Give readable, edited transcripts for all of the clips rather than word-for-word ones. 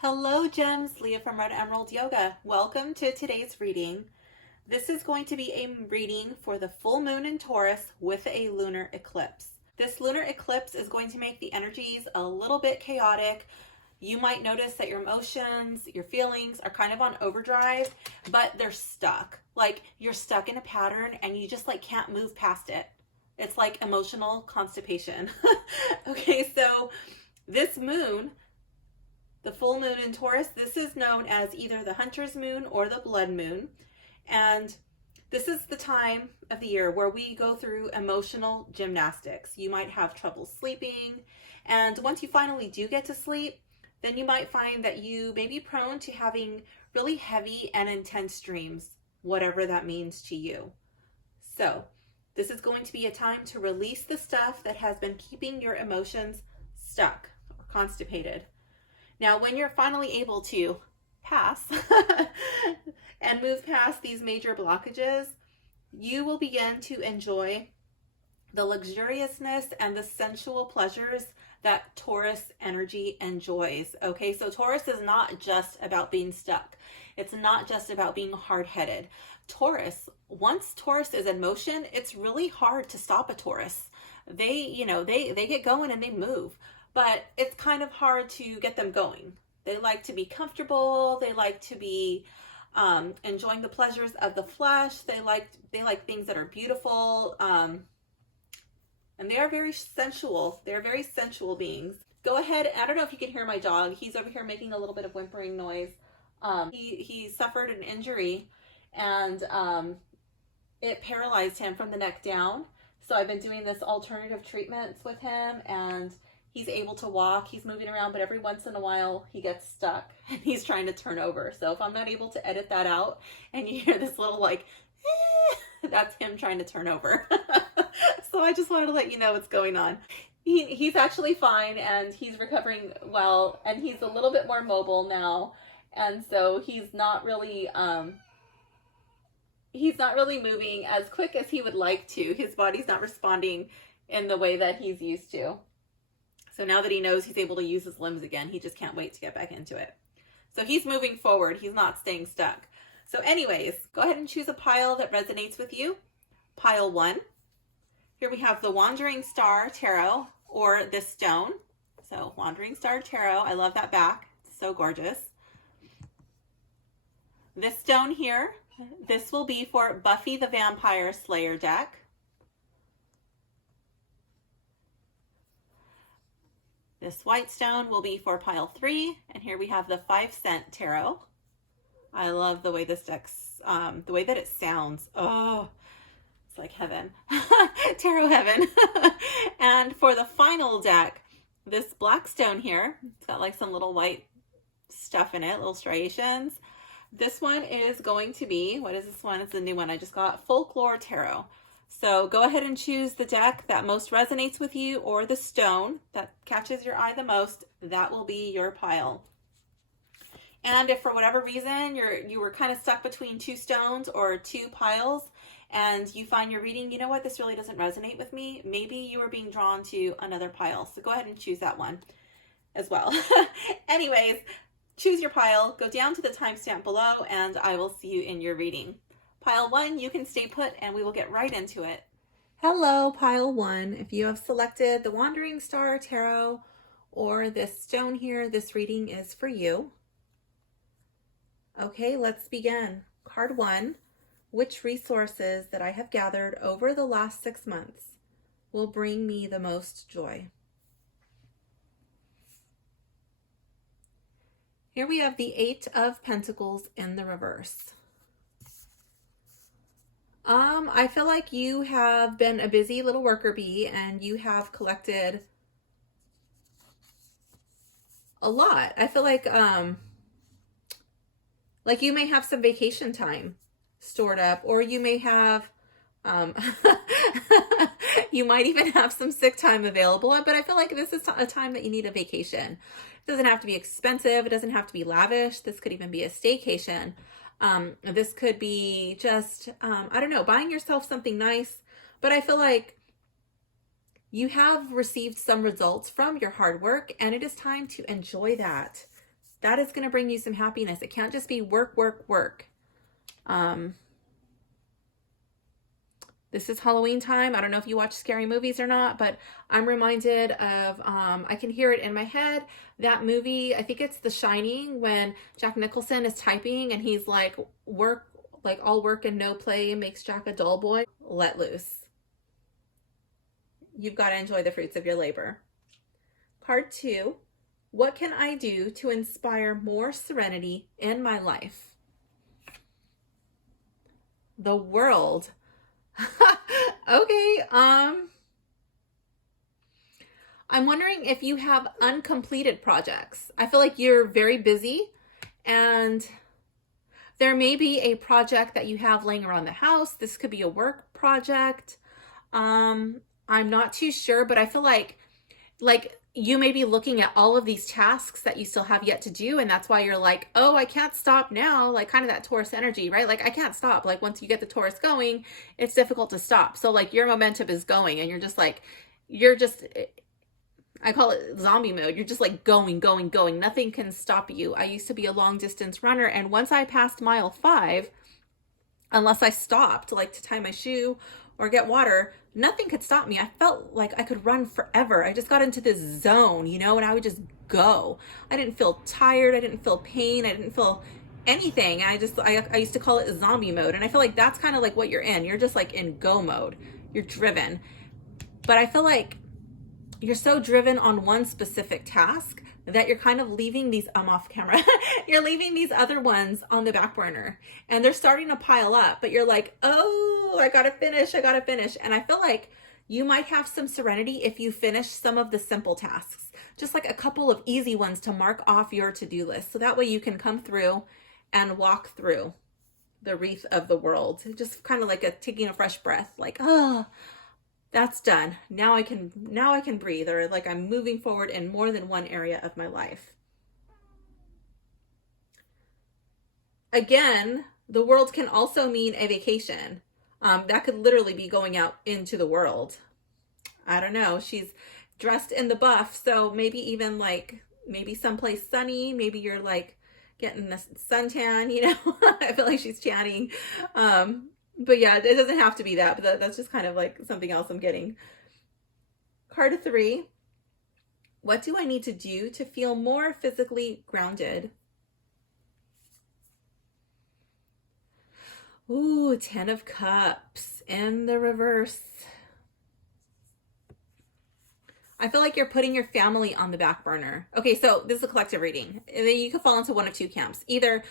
Hello, Gems. Leah from Red Emerald Yoga. Welcome to today's reading. This is going to be a reading for the full moon in Taurus with a lunar eclipse. This lunar eclipse is going to make the energies a little bit chaotic. You might notice that your emotions, your feelings are kind of on overdrive, but they're stuck. Like you're stuck in a pattern and you just can't move past it. It's like emotional constipation. Okay, so this moon, the full moon in Taurus, this is known as either the hunter's moon or the blood moon. And this is the time of the year where we go through emotional gymnastics. You might have trouble sleeping. And once you finally do get to sleep, then you might find that you may be prone to having really heavy and intense dreams, whatever that means to you. So this is going to be a time to release the stuff that has been keeping your emotions stuck or constipated. Now, when you're finally able to pass and move past these major blockages, you will begin to enjoy the luxuriousness and the sensual pleasures that Taurus energy enjoys. Okay, so Taurus is not just about being stuck. It's not just about being hard-headed. Once Taurus is in motion, it's really hard to stop a Taurus. They get going and they move. But it's kind of hard to get them going. They like to be comfortable. They like to be enjoying the pleasures of the flesh. They like things that are beautiful. And they are very sensual. They're very sensual beings. Go ahead. I don't know if you can hear my dog. He's over here making a little bit of whimpering noise. He suffered an injury and it paralyzed him from the neck down. So I've been doing this alternative treatments with him, and he's able to walk, he's moving around, but every once in a while he gets stuck and he's trying to turn over. So if I'm not able to edit that out and you hear this little that's him trying to turn over. So I just wanted to let you know what's going on. He's actually fine and he's recovering well, and he's a little bit more mobile now. And so he's not really moving as quick as he would like to. His body's not responding in the way that he's used to. So now that he knows he's able to use his limbs again, he just can't wait to get back into it. So he's moving forward. He's not staying stuck. So anyways, go ahead and choose a pile that resonates with you. Pile 1. Here we have the Wandering Star Tarot, or this stone. So Wandering Star Tarot. I love that back. It's so gorgeous. This stone here, this will be for Buffy the Vampire Slayer deck. This white stone will be for pile 3, and here we have the 5-cent tarot. I love the way this deck's, the way that it sounds. Oh, it's like heaven. Tarot heaven. And for the final deck, this black stone here, it's got like some little white stuff in it, little striations. This one is going to be, what is this one? It's a new one I just got, Folklore Tarot. So go ahead and choose the deck that most resonates with you, or the stone that catches your eye the most. That will be your pile. And if for whatever reason you were kind of stuck between 2 stones or 2 piles, and you find your reading, you know what, this really doesn't resonate with me, maybe you were being drawn to another pile. So go ahead and choose that one as well. Anyways, choose your pile, go down to the timestamp below, and I will see you in your reading. Pile 1, you can stay put and we will get right into it. Hello, pile 1. If you have selected the Wandering Star Tarot or this stone here, this reading is for you. Okay, let's begin. Card 1, which resources that I have gathered over the last 6 months will bring me the most joy? Here we have the 8 of Pentacles in the reverse. I feel like you have been a busy little worker bee and you have collected a lot. I feel like you may have some vacation time stored up, or you may have, you might even have some sick time available, but I feel like this is a time that you need a vacation. It doesn't have to be expensive. It doesn't have to be lavish. This could even be a staycation. This could be just, I don't know, buying yourself something nice, but I feel like you have received some results from your hard work and it is time to enjoy that. that is going to bring you some happiness. It can't just be work, work, work. This is Halloween time. I don't know if you watch scary movies or not, but I'm reminded of, I can hear it in my head, that movie, I think it's The Shining, when Jack Nicholson is typing and he's like, work, like all work and no play makes Jack a dull boy. Let loose. You've got to enjoy the fruits of your labor. Card 2, what can I do to inspire more serenity in my life? The World. Okay, I'm wondering if you have uncompleted projects. I feel like you're very busy, and there may be a project that you have laying around the house. This could be a work project. I'm not too sure, but I feel like you may be looking at all of these tasks that you still have yet to do, and that's why you're like, oh, I can't stop now, like kind of that Taurus energy, right? Like I can't stop. Like once you get the Taurus going, it's difficult to stop. So like your momentum is going, and you're just like, I call it zombie mode. You're just like going, going, going. Nothing can stop you. I used to be a long distance runner, and once I passed mile 5, unless I stopped like to tie my shoe or get water, nothing could stop me. I felt like I could run forever. I just got into this zone, you know, and I would just go. I didn't feel tired. I didn't feel pain. I didn't feel anything. I used to call it zombie mode. And I feel like that's kind of like what you're in. You're just like in go mode. You're driven. But I feel like you're so driven on one specific task that you're kind of leaving these, I'm off camera, you're leaving these other ones on the back burner, and they're starting to pile up, but you're like, oh, I gotta finish. And I feel like you might have some serenity if you finish some of the simple tasks, just like a couple of easy ones to mark off your to-do list. So that way you can come through and walk through the wreath of the world, just kind of like taking a fresh breath, like, oh, that's done. Now I can breathe, or like I'm moving forward in more than one area of my life. Again, the world can also mean a vacation. That could literally be going out into the world. I don't know. She's dressed in the buff, so maybe even like maybe someplace sunny. Maybe you're like getting the suntan, you know. I feel like she's chatting. But yeah, it doesn't have to be that, but that's just kind of like something else I'm getting. Card 3, what do I need to do to feel more physically grounded? Ooh, 10 of Cups in the reverse. I feel like you're putting your family on the back burner. Okay, so this is a collective reading. And then you could fall into one of two camps. Either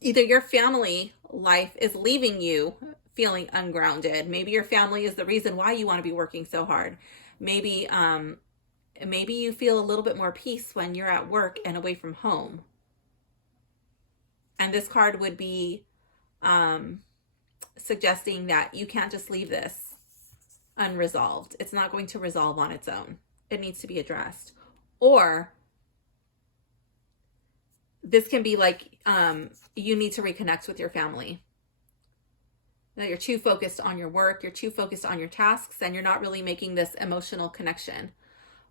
your family life is leaving you feeling ungrounded. Maybe your family is the reason why you want to be working so hard. Maybe you feel a little bit more peace when you're at work and away from home. And this card would be suggesting that you can't just leave this unresolved. It's not going to resolve on its own. It needs to be addressed. Or this can be like you need to reconnect with your family. That you're too focused on your work, you're too focused on your tasks, and you're not really making this emotional connection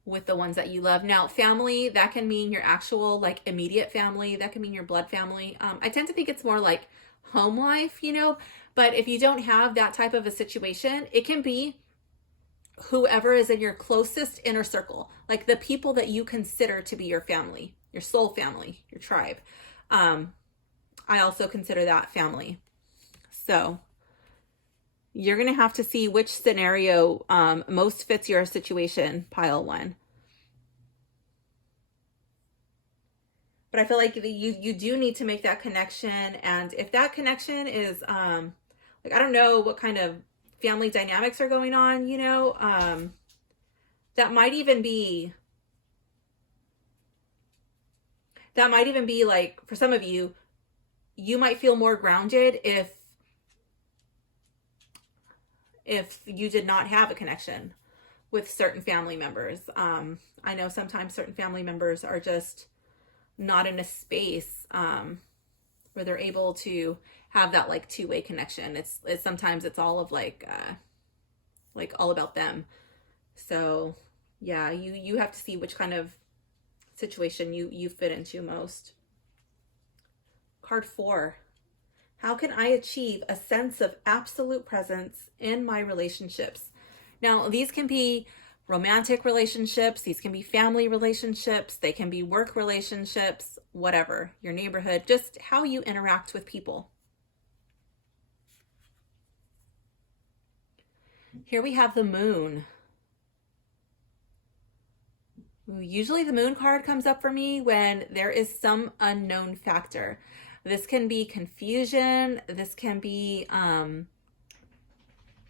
with the ones that you love. Now, family, that can mean your actual like immediate family. That can mean your blood family. I tend to think it's more like home life, you know, but if you don't have that type of a situation, it can be whoever is in your closest inner circle, like the people that you consider to be your family, your soul family, your tribe. I also consider that family. So you're going to have to see which scenario most fits your situation, pile 1. But I feel like you do need to make that connection. And if that connection is, like, I don't know what kind of family dynamics are going on, you know, that might even be like, for some of you, you might feel more grounded if you did not have a connection with certain family members. I know sometimes certain family members are just not in a space where they're able to have that like two-way connection. It's sometimes it's all of like all about them. So yeah, you have to see which kind of situation you fit into most. Card 4. How can I achieve a sense of absolute presence in my relationships? Now, these can be romantic relationships, these can be family relationships, they can be work relationships, whatever, your neighborhood, just how you interact with people. Here we have the moon. Usually the moon card comes up for me when there is some unknown factor. This can be confusion. This can be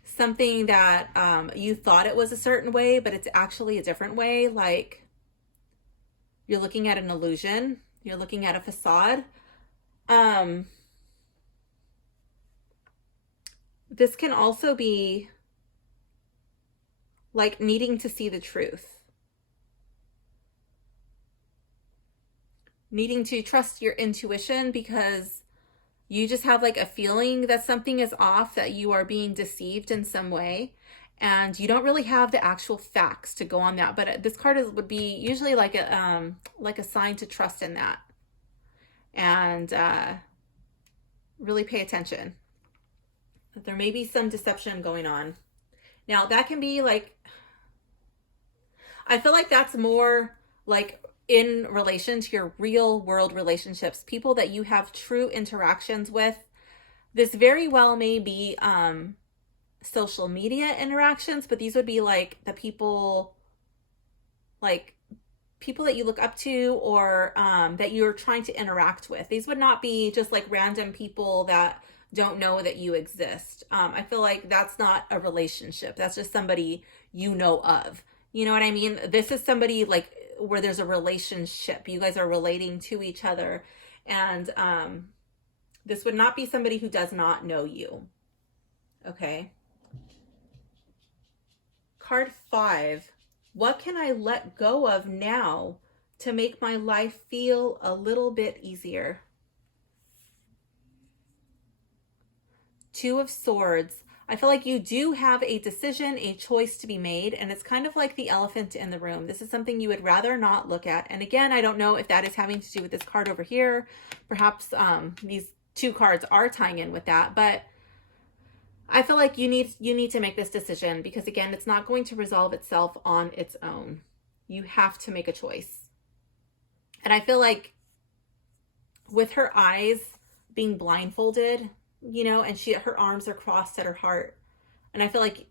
something that you thought it was a certain way, but it's actually a different way. Like you're looking at an illusion. You're looking at a facade. This can also be like needing to see the truth. Needing to trust your intuition because you just have like a feeling that something is off, that you are being deceived in some way, and you don't really have the actual facts to go on that. But this card would be usually like a sign to trust in that, and really pay attention. There may be some deception going on. Now that can be like, I feel like that's more like in relation to your real world relationships, people that you have true interactions with. This very well may be social media interactions, but these would be like the people that you look up to, or that you're trying to interact with. These would not be just like random people that don't know that you exist. I feel like that's not a relationship. That's just somebody you know of. You know what I mean? This is somebody like where there's a relationship. You guys are relating to each other. And this would not be somebody who does not know you. Okay. Card 5. What can I let go of now to make my life feel a little bit easier? 2 of Swords. I feel like you do have a decision, a choice to be made, and it's kind of like the elephant in the room. This is something you would rather not look at. And again, I don't know if that is having to do with this card over here. Perhaps these 2 cards are tying in with that, but I feel like you need to make this decision, because again, it's not going to resolve itself on its own. You have to make a choice. And I feel like with her eyes being blindfolded, you know, and her arms are crossed at her heart. And I feel like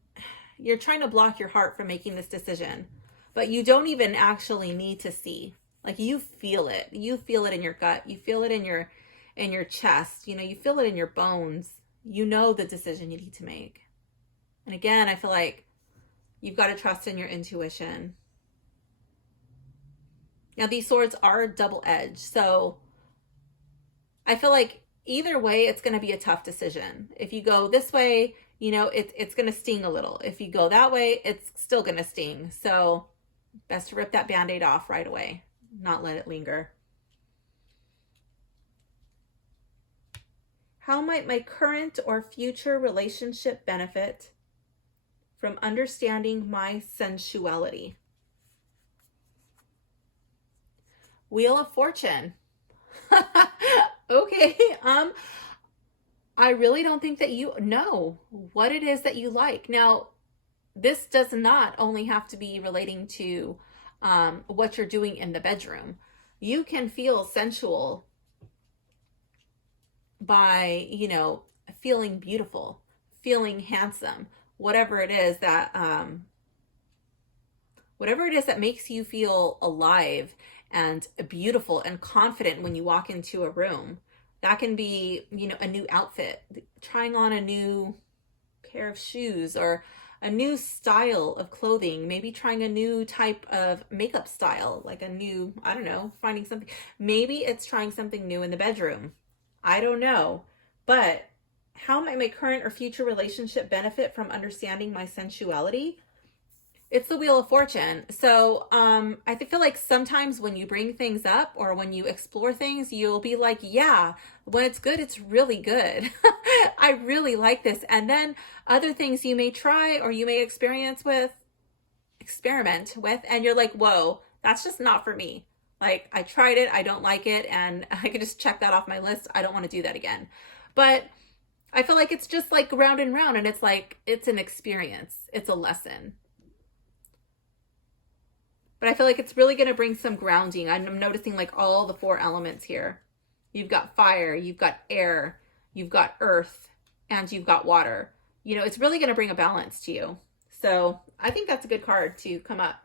you're trying to block your heart from making this decision, but you don't even actually need to see. Like you feel it. You feel it in your gut. You feel it in your chest. You know, you feel it in your bones. You know the decision you need to make. And again, I feel like you've got to trust in your intuition. Now, these swords are double-edged. So I feel like either way, it's going to be a tough decision. If you go this way, you know, it's going to sting a little. If you go that way, it's still going to sting. So best to rip that Band-Aid off right away, not let it linger. How might my current or future relationship benefit from understanding my sensuality? Wheel of Fortune. Okay, I really don't think that you know what it is that you like. Now, this does not only have to be relating to what you're doing in the bedroom. You can feel sensual by, you know, feeling beautiful, feeling handsome, whatever it is that makes you feel alive and beautiful and confident when you walk into a room. That can be, you know, a new outfit, trying on a new pair of shoes, or a new style of clothing, maybe trying a new type of makeup style, like a new, I don't know, finding something. Maybe it's trying something new in the bedroom. I don't know. But how might my current or future relationship benefit from understanding my sensuality? It's the Wheel of Fortune. So I feel like sometimes when you bring things up or when you explore things, you'll be like, yeah, when it's good, it's really good. I really like this. And then other things you may try or you may experiment with, and you're like, whoa, that's just not for me. Like, I tried it, I don't like it, and I could just check that off my list. I don't want to do that again. But I feel like it's just like round and round, and it's like, it's an experience. It's a lesson. But I feel like it's really going to bring some grounding. I'm noticing like all the 4 elements here. You've got fire, you've got air, you've got earth, and you've got water. You know, it's really going to bring a balance to you. So I think that's a good card to come up.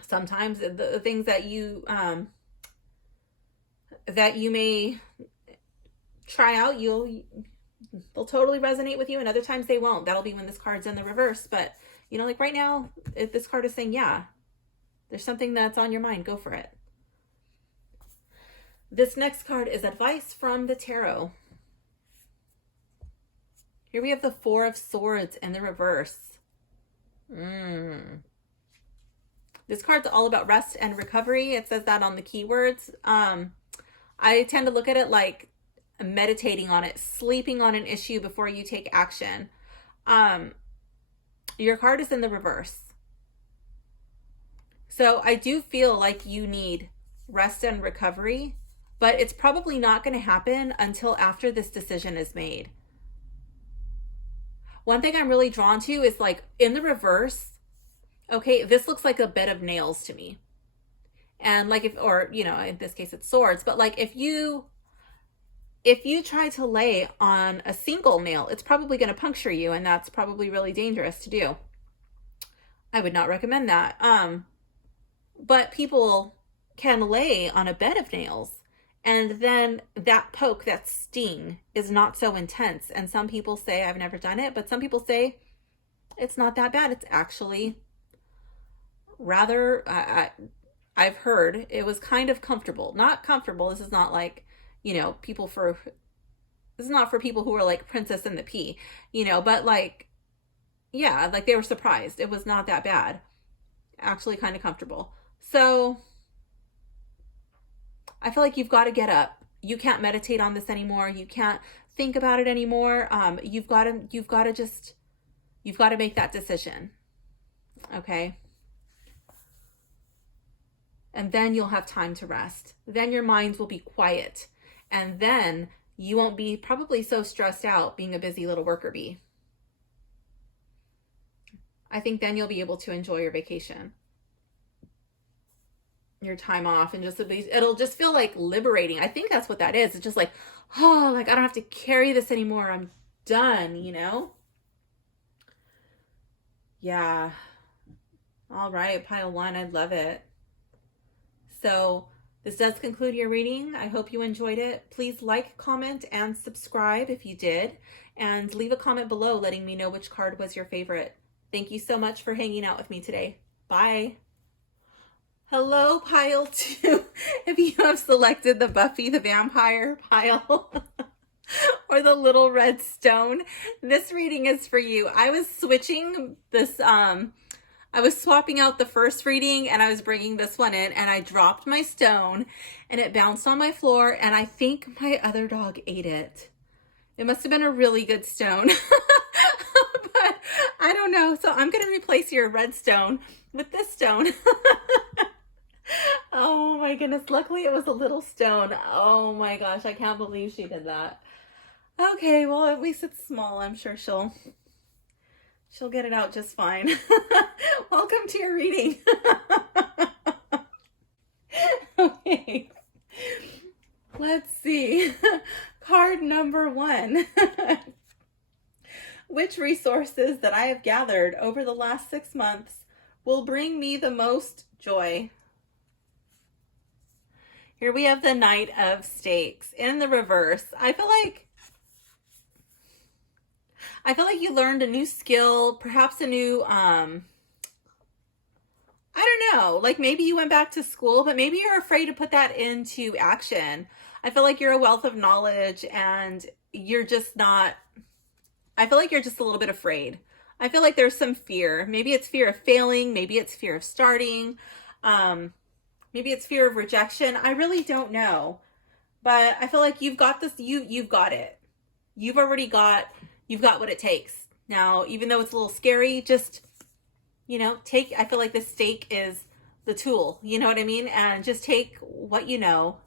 Sometimes the things that you may try out, they'll totally resonate with you, and other times they won't. That'll be when this card's in the reverse. But you know, like right now, if this card is saying, yeah, there's something that's on your mind, go for it. This next card is advice from the tarot. Here we have the 4 of Swords in the reverse. This card's all about rest and recovery. It says that on the keywords. I tend to look at it like meditating on it, sleeping on an issue before you take action. Your card is in the reverse. So I do feel like you need rest and recovery, but it's probably not going to happen until after this decision is made. One thing I'm really drawn to is like in the reverse, okay, this looks like a bed of nails to me. And like or you know, in this case it's swords, but like if you try to lay on a single nail, it's probably going to puncture you, and that's probably really dangerous to do. I would not recommend that. But people can lay on a bed of nails, and then that poke, that sting is not so intense. And some people say, I've never done it, but some people say it's not that bad. It's actually rather, I've heard it was kind of comfortable. Not comfortable. This is not like, you know, this is not for people who are like Princess and the Pea, you know, but like, yeah, like they were surprised. It was not that bad. Actually kind of comfortable. So I feel like you've got to get up. You can't meditate on this anymore. You can't think about it anymore. You've got to make that decision. Okay. And then you'll have time to rest. Then your minds will be quiet. And then you won't be probably so stressed out being a busy little worker bee. I think then you'll be able to enjoy your vacation, your time off, and it'll just feel like liberating. I think that's what that is. It's just like, oh, like I don't have to carry this anymore. I'm done, you know? Yeah. All right, pile 1. I love it. So this does conclude your reading. I hope you enjoyed it. Please like, comment, and subscribe if you did. And leave a comment below letting me know which card was your favorite. Thank you so much for hanging out with me today. Bye. Hello, pile 2. If you have selected the Buffy the Vampire pile or the little red stone, this reading is for you. I was switching this, I was swapping out the first reading and I was bringing this one in, and I dropped my stone and it bounced on my floor, and I think my other dog ate it. It must have been a really good stone, but I don't know. So I'm going to replace your red stone with this stone. Oh my goodness. Luckily it was a little stone. Oh my gosh. I can't believe she did that. Okay. Well, at least it's small. I'm sure she'll get it out just fine. Welcome to your reading. Okay. Let's see. Card number 1. Which resources that I have gathered over the last 6 months will bring me the most joy? Here we have the Knight of Stakes in the reverse. I feel like you learned a new skill, perhaps a new, I don't know, like maybe you went back to school, but maybe you're afraid to put that into action. I feel like you're a wealth of knowledge and you're just not, I feel like you're just a little bit afraid. I feel like there's some fear. Maybe it's fear of failing. Maybe it's fear of starting. Maybe it's fear of rejection. I really don't know. But I feel like you've got this, you've got it. You've got what it takes. Now, even though it's a little scary, just, you know, I feel like the stake is the tool, you know what I mean? And just take what you know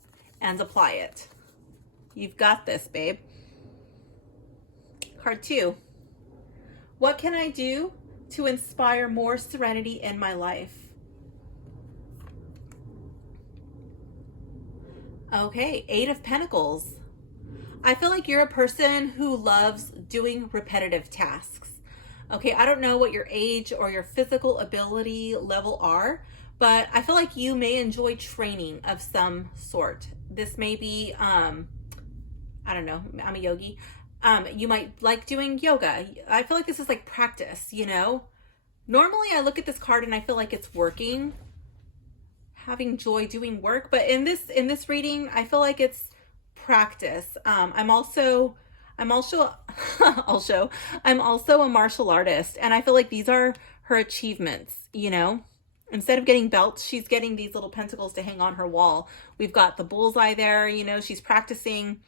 and apply it. You've got this, babe. Card 2. What can I do to inspire more serenity in my life? Okay, 8 of Pentacles. I feel like you're a person who loves doing repetitive tasks. Okay, I don't know what your age or your physical ability level are, but I feel like you may enjoy training of some sort. This may be, I don't know, I'm a yogi. You might like doing yoga. I feel like this is like practice, you know? Normally I look at this card and I feel like it's working, having joy doing work, but in this reading, I feel like it's practice. I'm also I'm also a martial artist, and I feel like these are her achievements, you know? Instead of getting belts, she's getting these little pentacles to hang on her wall. We've got the bullseye there, you know, she's practicing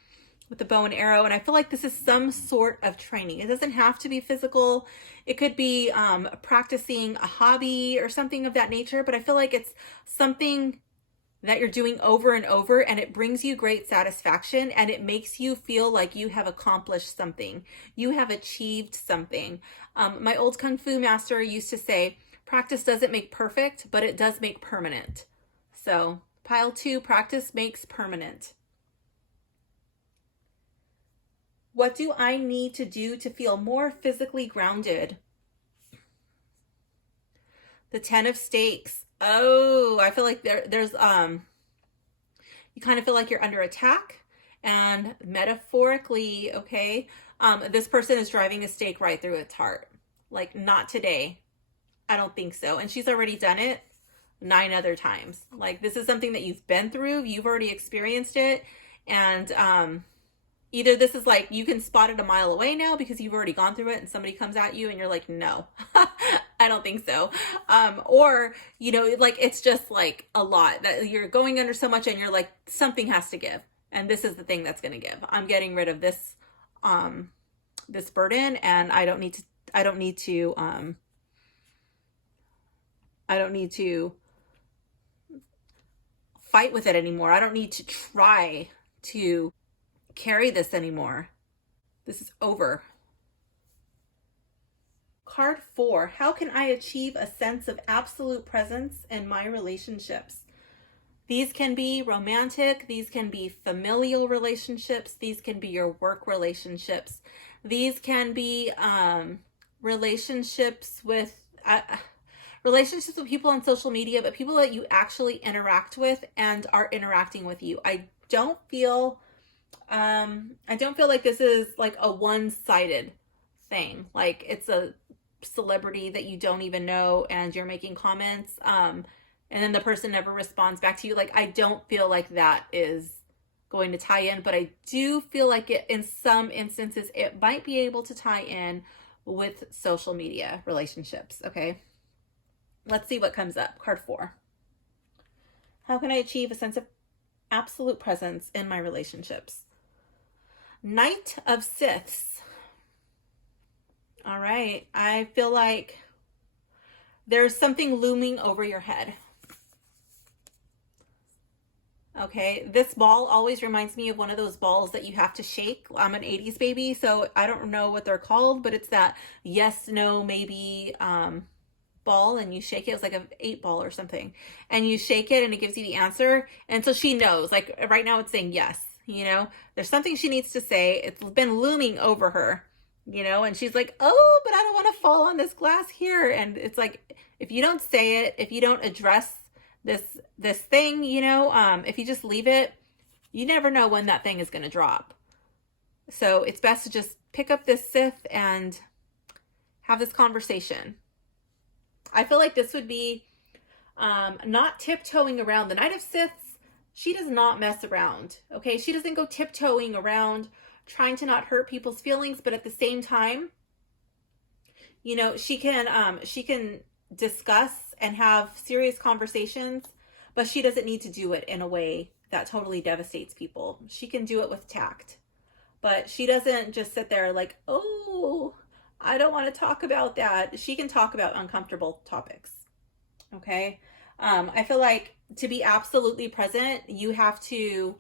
with the bow and arrow, and I feel like this is some sort of training. It doesn't have to be physical. It could be practicing a hobby or something of that nature, but I feel like it's something that you're doing over and over, and it brings you great satisfaction, and it makes you feel like you have accomplished something. You have achieved something. My old Kung Fu master used to say, practice doesn't make perfect, but it does make permanent. So pile 2, practice makes permanent. What do I need to do to feel more physically grounded? The 10 of Stakes. Oh, I feel like there's you kind of feel like you're under attack, and metaphorically, okay, this person is driving a stake right through its heart. Like, not today. I don't think so. And she's already done it 9 other times. Like, this is something that you've been through, you've already experienced it, and either this is like you can spot it a mile away now because you've already gone through it, and somebody comes at you and you're like, no, I don't think so. Or, you know, like it's just like a lot that you're going under so much and you're like, something has to give. And this is the thing that's going to give. I'm getting rid of this, this burden, and I don't need to fight with it anymore. I don't need to try to carry this anymore. This is over. Card 4, how can I achieve a sense of absolute presence in my relationships? These can be romantic, these can be familial relationships, these can be your work relationships. These can be relationships with people on social media, but people that you actually interact with and are interacting with you. I don't feel like this is like a one-sided thing. Like it's a celebrity that you don't even know and you're making comments and then the person never responds back to you. Like, I don't feel like that is going to tie in, but I do feel like it, in some instances, it might be able to tie in with social media relationships. Okay, let's see what comes up. Card 4. How can I achieve a sense of absolute presence in my relationships? Knight of Scythes. All right. I feel like there's something looming over your head. Okay. This ball always reminds me of one of those balls that you have to shake. I'm an 80s baby, so I don't know what they're called, but it's that yes, no, maybe ball, and you shake it. It's like an 8-ball or something, and you shake it and it gives you the answer. And so she knows, like right now it's saying yes, you know, there's something she needs to say. It's been looming over her, you know, and she's like, oh, but I don't want to fall on this glass here. And it's like, if you don't say it, if you don't address this thing, you know, if you just leave it, you never know when that thing is going to drop. So it's best to just pick up this Scythe and have this conversation. I feel like this would be not tiptoeing around. The Knight of Scythes, she does not mess around. Okay, she doesn't go tiptoeing around trying to not hurt people's feelings, but at the same time, you know, she can discuss and have serious conversations, but she doesn't need to do it in a way that totally devastates people. She can do it with tact, but she doesn't just sit there like, oh, I don't want to talk about that. She can talk about uncomfortable topics. Okay. I feel like to be absolutely present, you have to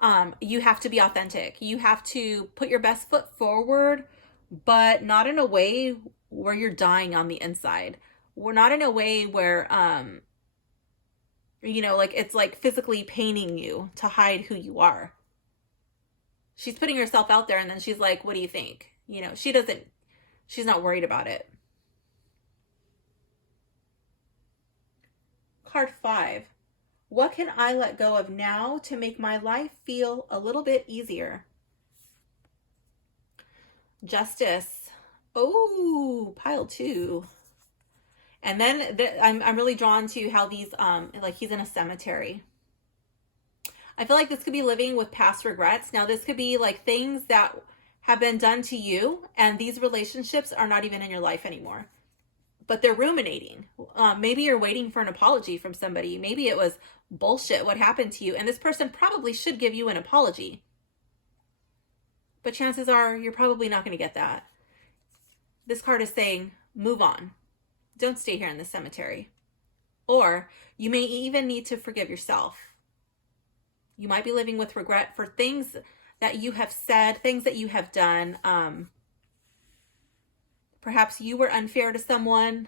be authentic. You have to put your best foot forward, but not in a way where you're dying on the inside. We're not in a way where, like it's like physically paining you to hide who you are. She's putting herself out there and then she's like, what do you think? She's not worried about it. Card 5. What can I let go of now to make my life feel a little bit easier? Justice. Oh, pile 2. And then I'm really drawn to how these, like he's in a cemetery. I feel like this could be living with past regrets. Now, this could be like things that have been done to you, and these relationships are not even in your life anymore. But they're ruminating. Maybe you're waiting for an apology from somebody. Maybe it was bullshit what happened to you, and this person probably should give you an apology. But chances are you're probably not going to get that. This card is saying, move on. Don't stay here in the cemetery. Or you may even need to forgive yourself. You might be living with regret for things that you have said, things that you have done. Perhaps you were unfair to someone.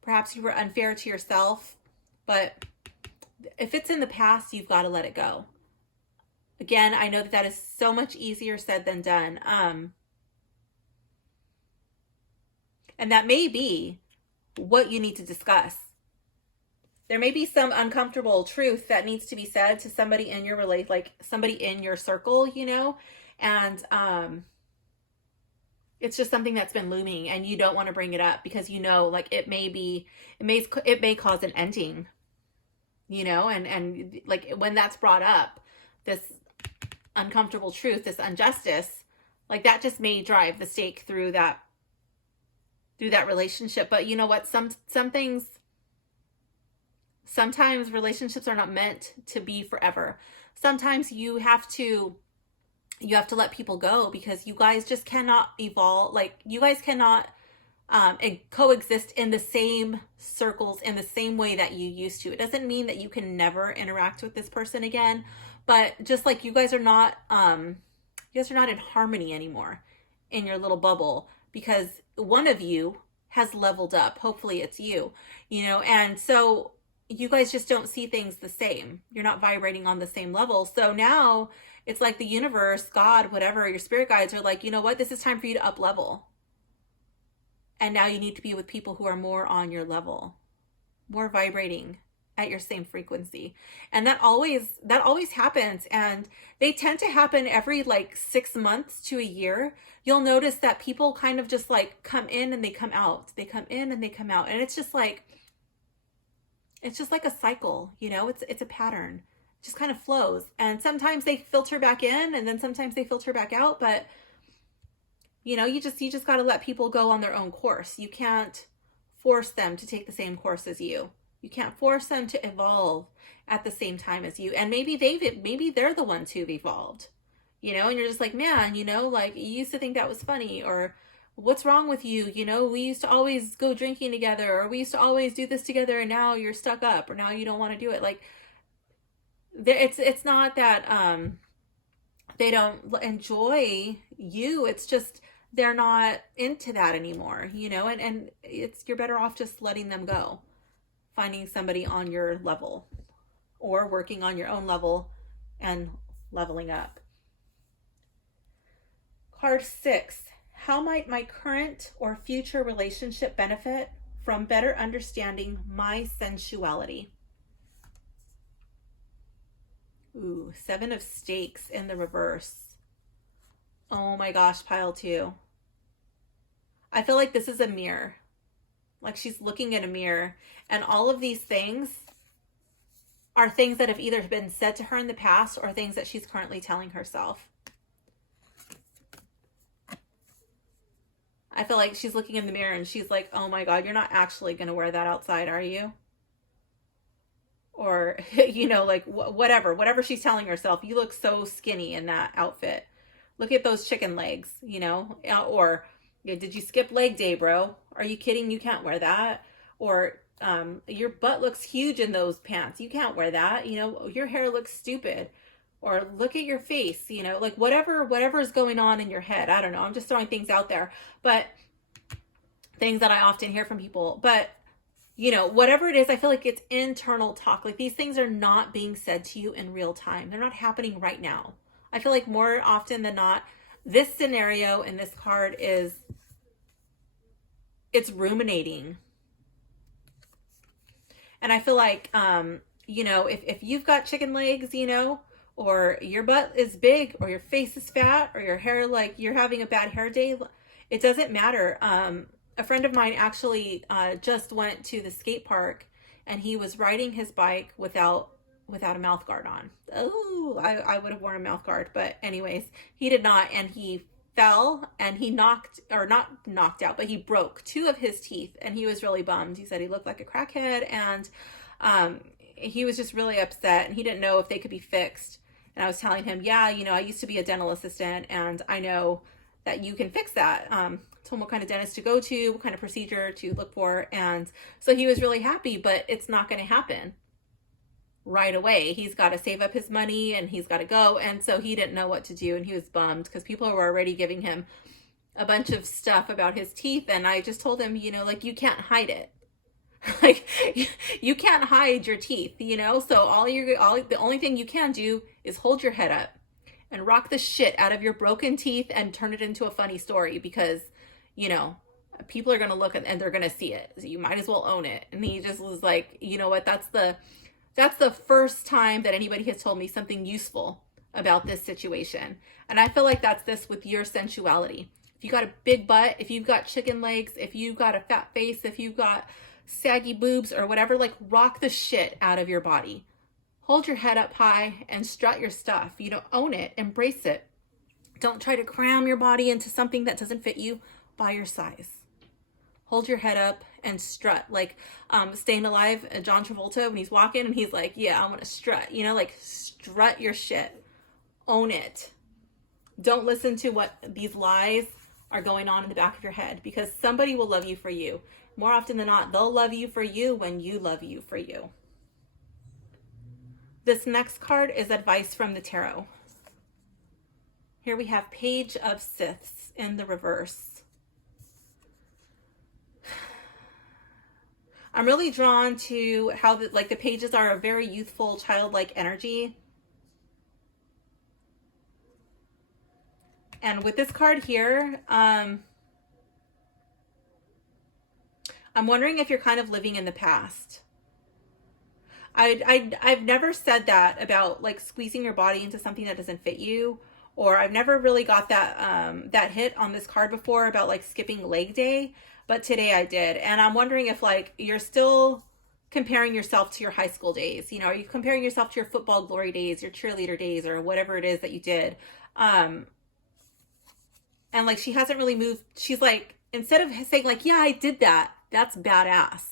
Perhaps you were unfair to yourself. But if it's in the past, you've got to let it go. Again, I know that is so much easier said than done. And that may be what you need to discuss. There may be some uncomfortable truth that needs to be said to somebody in your like somebody in your circle, and it's just something that's been looming and you don't want to bring it up because like it may cause an ending, and like when that's brought up, this uncomfortable truth, this injustice, like that just may drive the stake through that relationship. But you know what? Some things, sometimes relationships are not meant to be forever. Sometimes you have to let people go because you guys just cannot evolve. Like you guys cannot coexist in the same circles in the same way that you used to. It doesn't mean that you can never interact with this person again, but just like you guys are not in harmony anymore in your little bubble because one of you has leveled up. Hopefully it's you, and so you guys just don't see things the same. You're not vibrating on the same level. So now it's like the universe, God, whatever, your spirit guides are like, you know what? This is time for you to up level. And now you need to be with people who are more on your level, more vibrating at your same frequency. And that always happens. And they tend to happen every like 6 months to a year. You'll notice that people kind of just like come in and they come out. They come in and they come out. And it's just like a cycle, it's a pattern. It just kind of flows. And sometimes they filter back in and then sometimes they filter back out. But you just got to let people go on their own course. You can't force them to take the same course as you. You can't force them to evolve at the same time as you. And maybe they're the ones who've evolved, and you're just like, man, like you used to think that was funny, or what's wrong with you? We used to always go drinking together, or we used to always do this together, and now you're stuck up, or now you don't want to do it. Like it's not that they don't enjoy you. It's just they're not into that anymore, and you're better off just letting them go, finding somebody on your level or working on your own level and leveling up. Card 6. How might my current or future relationship benefit from better understanding my sensuality? Ooh, 7 of Stakes in the reverse. Oh my gosh, pile 2. I feel like this is a mirror. Like she's looking at a mirror, and all of these things are things that have either been said to her in the past or things that she's currently telling herself. I feel like she's looking in the mirror and she's like, oh my God, you're not actually going to wear that outside, are you? Or, like whatever she's telling herself, you look so skinny in that outfit. Look at those chicken legs, or did you skip leg day, bro? Are you kidding? You can't wear that. Or your butt looks huge in those pants. You can't wear that. You know, your hair looks stupid. Or look at your face, you know, like whatever is going on in your head. I don't know. I'm just throwing things out there, but things that I often hear from people. But you know, whatever it is, I feel like it's internal talk. Like these things are not being said to you in real time. They're not happening right now. I feel like more often than not, this scenario in this card is, it's ruminating. And I feel like, you know, if you've got chicken legs, you know, or your butt is big, or your face is fat, or your hair, like you're having a bad hair day, it doesn't matter. A friend of mine actually just went to the skate park, and he was riding his bike without a mouth guard on. Oh, I would have worn a mouth guard, but anyways, he did not, and he fell, and he not knocked out, but he broke 2 of his teeth, and he was really bummed. He said he looked like a crackhead, and he was just really upset, and he didn't know if they could be fixed. And I was telling him, yeah, you know, I used to be a dental assistant, and I know that you can fix that. Told him what kind of dentist to go to, what kind of procedure to look for. And so he was really happy, but it's not going to happen right away. He's got to save up his money, and he's got to go. And so he didn't know what to do, and he was bummed because people were already giving him a bunch of stuff about his teeth. And I just told him, you know, like, you can't hide it. Like, you can't hide your teeth, you know? So the only thing you can do is hold your head up and rock the shit out of your broken teeth and turn it into a funny story, because, you know, people are going to look at, and they're going to see it. So you might as well own it. And he just was like, you know what? That's the first time that anybody has told me something useful about this situation. And I feel like that's this with your sensuality. If you got a big butt, if you've got chicken legs, if you've got a fat face, if you've got saggy boobs or whatever, like, rock the shit out of your body. Hold your head up high and strut your stuff. You know, own it, embrace it. Don't try to cram your body into something that doesn't fit you by your size. Hold your head up and strut. Like Staying Alive, John Travolta, when he's walking and he's like, yeah, I want to strut. You know, like, strut your shit. Own it. Don't listen to what these lies are going on in the back of your head, because somebody will love you for you. More often than not, they'll love you for you when you love you for you. This next card is advice from the tarot. Here we have Page of Scythes in the reverse. I'm really drawn to how the pages are a very youthful, childlike energy. And with this card here, I'm wondering if you're kind of living in the past. I've never said that about, like, squeezing your body into something that doesn't fit you, or I've never really got that hit on this card before about, like, skipping leg day, but today I did. And I'm wondering if, like, you're still comparing yourself to your high school days. You know, are you comparing yourself to your football glory days, your cheerleader days, or whatever it is that you did? And, like, she hasn't really moved. She's like, instead of saying, like, yeah, I did that, that's badass.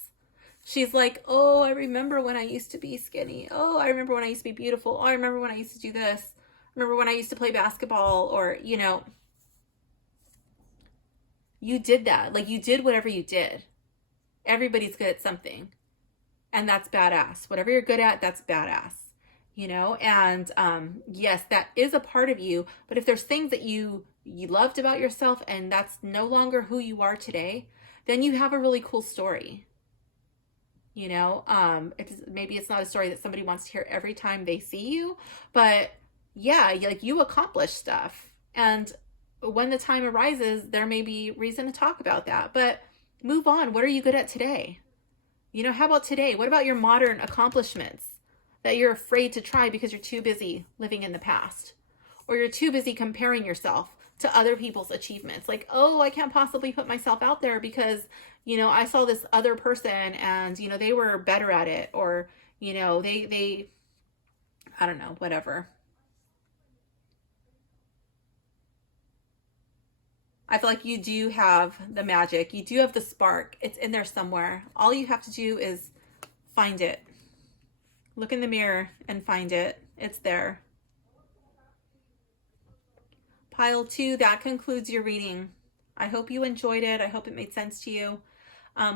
She's like, oh, I remember when I used to be skinny. Oh, I remember when I used to be beautiful. Oh, I remember when I used to do this. I remember when I used to play basketball. Or, you know, you did that. Like, you did whatever you did. Everybody's good at something. And that's badass. Whatever you're good at, that's badass. You know? And yes, that is a part of you. But if there's things that you loved about yourself and that's no longer who you are today, then you have a really cool story. You know, maybe it's not a story that somebody wants to hear every time they see you, but yeah, like, you accomplish stuff. And when the time arises, there may be reason to talk about that, but move on. What are you good at today? You know, how about today? What about your modern accomplishments that you're afraid to try because you're too busy living in the past, or you're too busy comparing yourself to other people's achievements? Like, oh, I can't possibly put myself out there because, you know, I saw this other person and, you know, they were better at it, or, you know, they I don't know, whatever. I feel like you do have the magic. You do have the spark. It's in there somewhere. All you have to do is find it. Look in the mirror and find it. It's there. Pile 2, that concludes your reading. I hope you enjoyed it. I hope it made sense to you.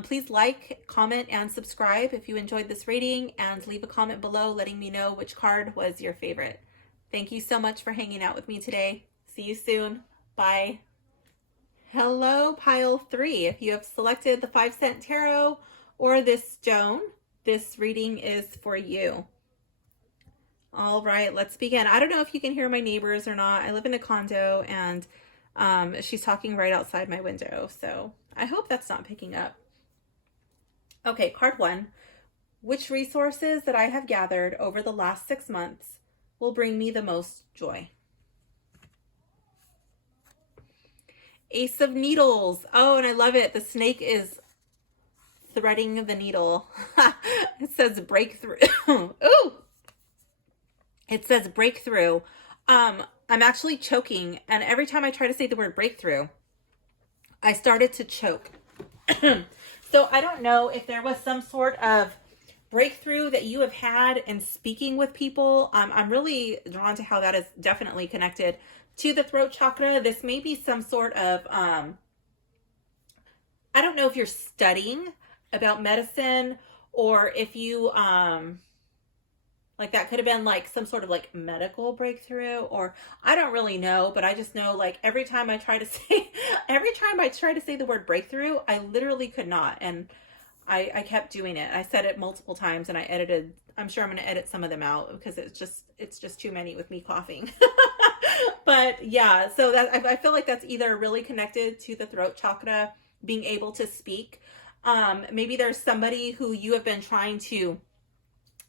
Please like, comment, and subscribe if you enjoyed this reading, and leave a comment below letting me know which card was your favorite. Thank you so much for hanging out with me today. See you soon. Bye. Hello, pile 3. If you have selected the 5-cent tarot or this stone, this reading is for you. All right, let's begin. I don't know if you can hear my neighbors or not. I live in a condo, and she's talking right outside my window, so I hope that's not picking up. Okay, card 1. Which resources that I have gathered over the last 6 months will bring me the most joy? Ace of Needles. Oh, and I love it. The snake is threading the needle. It says breakthrough. Ooh. It says breakthrough. I'm actually choking, and every time I try to say the word breakthrough, I started to choke. So I don't know if there was some sort of breakthrough that you have had in speaking with people. I'm really drawn to how that is definitely connected to the throat chakra. This may be some sort of, I don't know if you're studying about medicine, or if you, like that could have been like some sort of like medical breakthrough, or I don't really know, but I just know like every time I try to say the word breakthrough, I literally could not. And I kept doing it. I said it multiple times, and I edited. I'm sure I'm going to edit some of them out because it's just too many with me coughing. But yeah, so that I feel like that's either really connected to the throat chakra, being able to speak. Maybe there's somebody who you have been trying to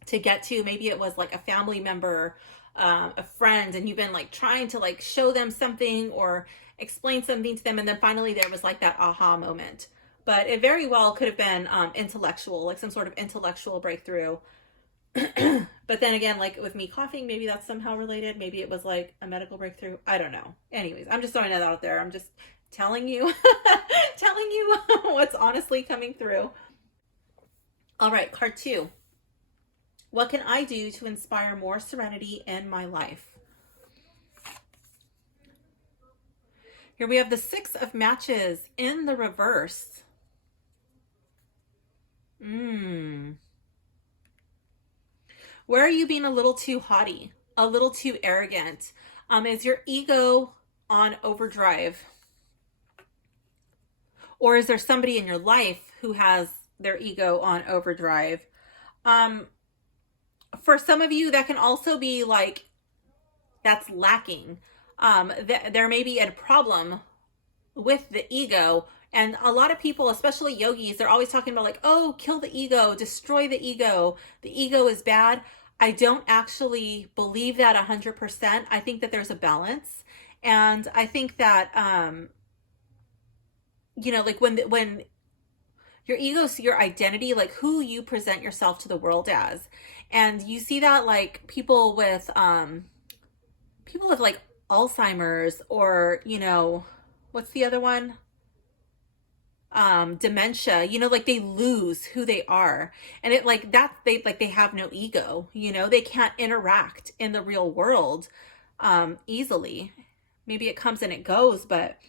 get to. Maybe it was like a family member, a friend, and you've been like trying to like show them something or explain something to them, and then finally there was like that aha moment. But it very well could have been intellectual, like some sort of intellectual breakthrough. But then again, like with me coughing, maybe that's somehow related. Maybe it was like a medical breakthrough. I don't know. Anyways, I'm just throwing that out there. I'm just telling you, telling you what's honestly coming through. All right, card 2. What can I do to inspire more serenity in my life? Here we have the 6 of matches in the reverse. Where are you being a little too haughty, a little too arrogant? Is your ego on overdrive? Or is there somebody in your life who has their ego on overdrive? For some of you, that can also be like, that's lacking. There may be a problem with the ego. And a lot of people, especially yogis, they're always talking about like, oh, kill the ego, destroy the ego. The ego is bad. I don't actually believe that 100%. I think that there's a balance. And I think that, like when your ego is your identity, like who you present yourself to the world as. And you see that like people with like Alzheimer's, or, what's the other one? Dementia, like they lose who they are. And it like that, they have no ego, they can't interact in the real world easily. Maybe it comes and it goes, but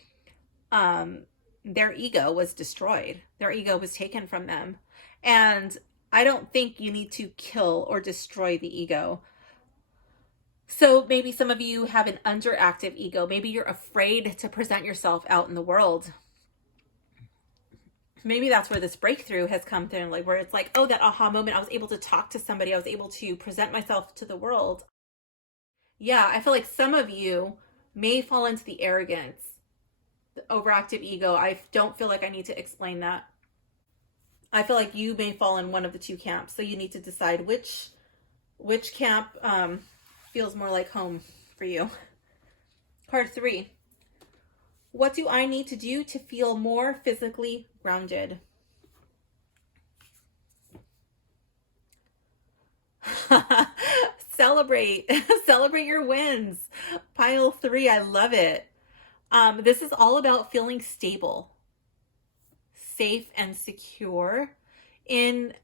their ego was destroyed. Their ego was taken from them. And I don't think you need to kill or destroy the ego. So maybe some of you have an underactive ego. Maybe you're afraid to present yourself out in the world. Maybe that's where this breakthrough has come through, like where it's like, oh, that aha moment, I was able to talk to somebody, I was able to present myself to the world. Yeah, I feel like some of you may fall into the arrogance, the overactive ego. I don't feel like I need to explain that. I feel like you may fall in one of the two camps, so you need to decide which camp feels more like home for you. Card 3. What do I need to do to feel more physically grounded? Celebrate your wins. Pile 3, I love it. This is all about feeling stable, safe, and secure in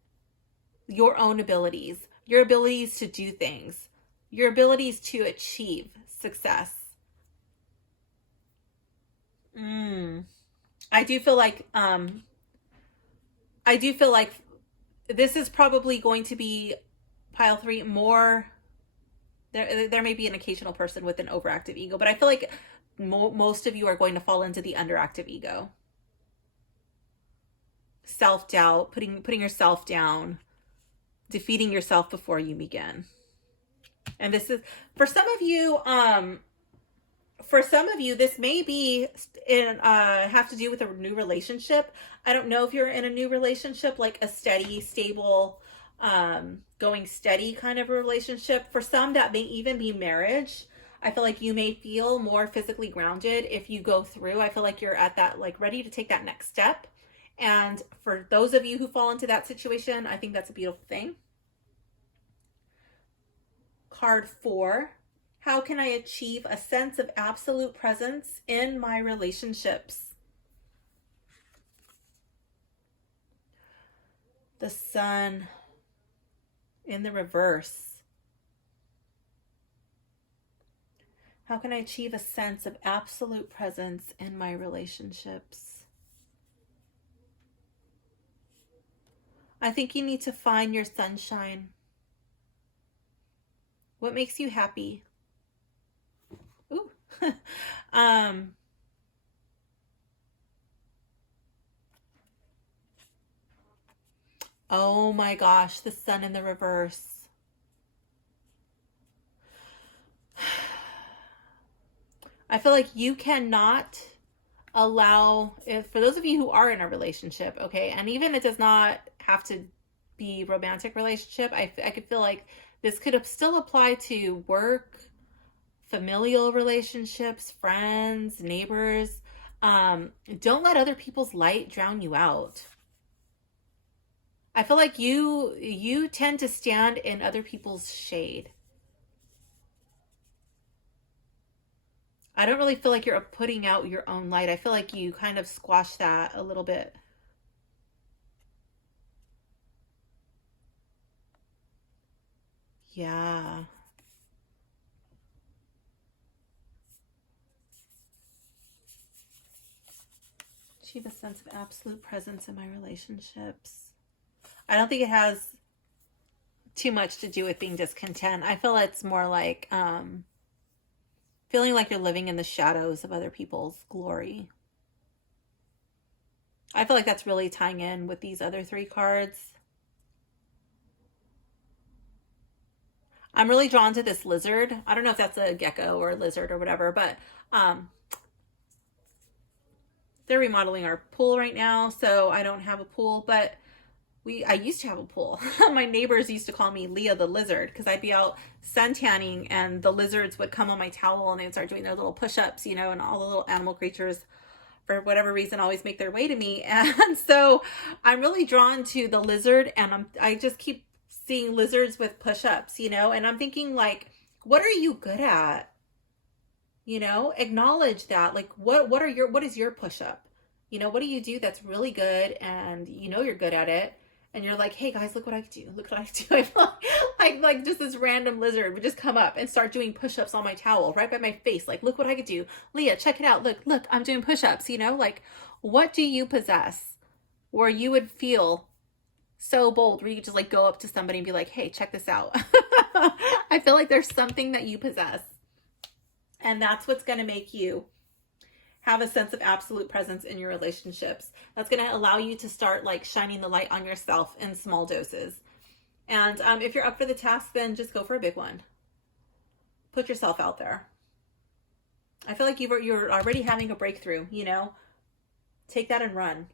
your own abilities, your abilities to do things, your abilities to achieve success. I do feel like I do feel like this is probably going to be pile 3 more. There may be an occasional person with an overactive ego, but I feel like most of you are going to fall into the underactive ego. Self-doubt, putting yourself down, defeating yourself before you begin. And this is for some of you, this may be have to do with a new relationship. I don't know if you're in a new relationship, like a steady, stable, going steady kind of a relationship. For some, that may even be marriage. I feel like you may feel more physically grounded if you go through. I feel like you're at that, like, ready to take that next step. And for those of you who fall into that situation, I think that's a beautiful thing. Card 4. How can I achieve a sense of absolute presence in my relationships? The Sun in the reverse. How can I achieve a sense of absolute presence in my relationships? I think you need to find your sunshine. What makes you happy? Ooh. Oh my gosh, the Sun in the reverse. I feel like you cannot allow, if for those of you who are in a relationship, okay, and even it does not have to be romantic relationship, I could feel like this could still apply to work, familial relationships, friends, neighbors. Don't let other people's light drown you out. I feel like you tend to stand in other people's shade. I don't really feel like you're putting out your own light. I feel like you kind of squash that a little bit. Yeah. Achieve a sense of absolute presence in my relationships. I don't think it has too much to do with being discontent. I feel it's more like feeling like you're living in the shadows of other people's glory. I feel like that's really tying in with these other 3 cards. I'm really drawn to this lizard. I don't know if that's a gecko or a lizard or whatever, but they're remodeling our pool right now, so I don't have a pool, but I used to have a pool. My neighbors used to call me Leah the lizard because I'd be out sun tanning and the lizards would come on my towel and they'd start doing their little push-ups, and all the little animal creatures, for whatever reason, always make their way to me. And so I'm really drawn to the lizard, and I just keep seeing lizards with push-ups, and I'm thinking, like, what are you good at? Acknowledge that. Like, what is your push-up? What do you do that's really good and you're good at it? And you're like, hey guys, look what I can do. Look what I can do. I feel like just this random lizard would just come up and start doing push-ups on my towel right by my face. Like, look what I could do. Leah, check it out. Look, I'm doing push-ups, like, what do you possess where you would feel so bold where you could just like go up to somebody and be like, hey, check this out. I feel like there's something that you possess. And that's what's going to make you have a sense of absolute presence in your relationships. That's going to allow you to start like shining the light on yourself in small doses. And if you're up for the task, then just go for a big one. Put yourself out there. I feel like you're already having a breakthrough, Take that and run.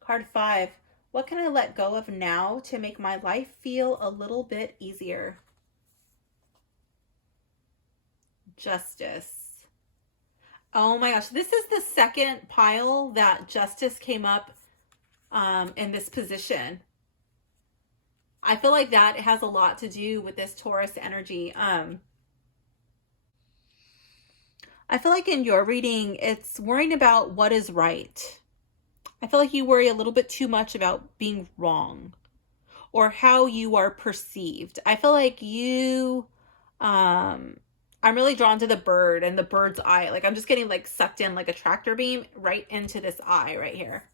Card 5. What can I let go of now to make my life feel a little bit easier? Justice. Oh my gosh, this is the second pile that justice came up in this position. I feel like that has a lot to do with this Taurus energy. I feel like in your reading, it's worrying about what is right. I feel like you worry a little bit too much about being wrong or how you are perceived. I feel like I'm really drawn to the bird and the bird's eye. Like, I'm just getting like sucked in like a tractor beam right into this eye right here.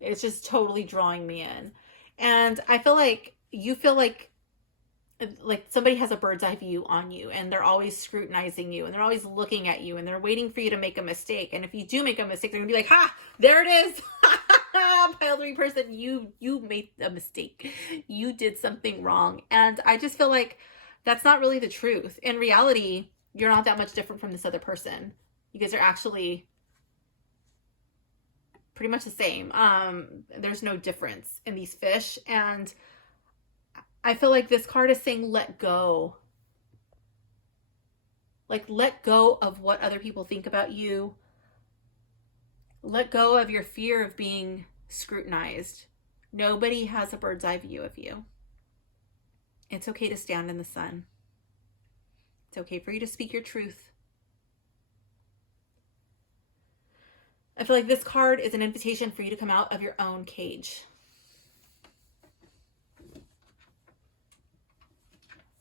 It's just totally drawing me in. And I feel like you feel like somebody has a bird's eye view on you, and they're always scrutinizing you, and they're always looking at you, and they're waiting for you to make a mistake. And if you do make a mistake, they're gonna be like, ha, there it is. Pile 3 person, you made a mistake. You did something wrong. And I just feel like that's not really the truth. In reality, you're not that much different from this other person. You guys are actually pretty much the same. There's no difference in these fish. And I feel like this card is saying, let go. Like, let go of what other people think about you. Let go of your fear of being scrutinized. Nobody has a bird's eye view of you. It's okay to stand in the sun. It's okay for you to speak your truth. I feel like this card is an invitation for you to come out of your own cage.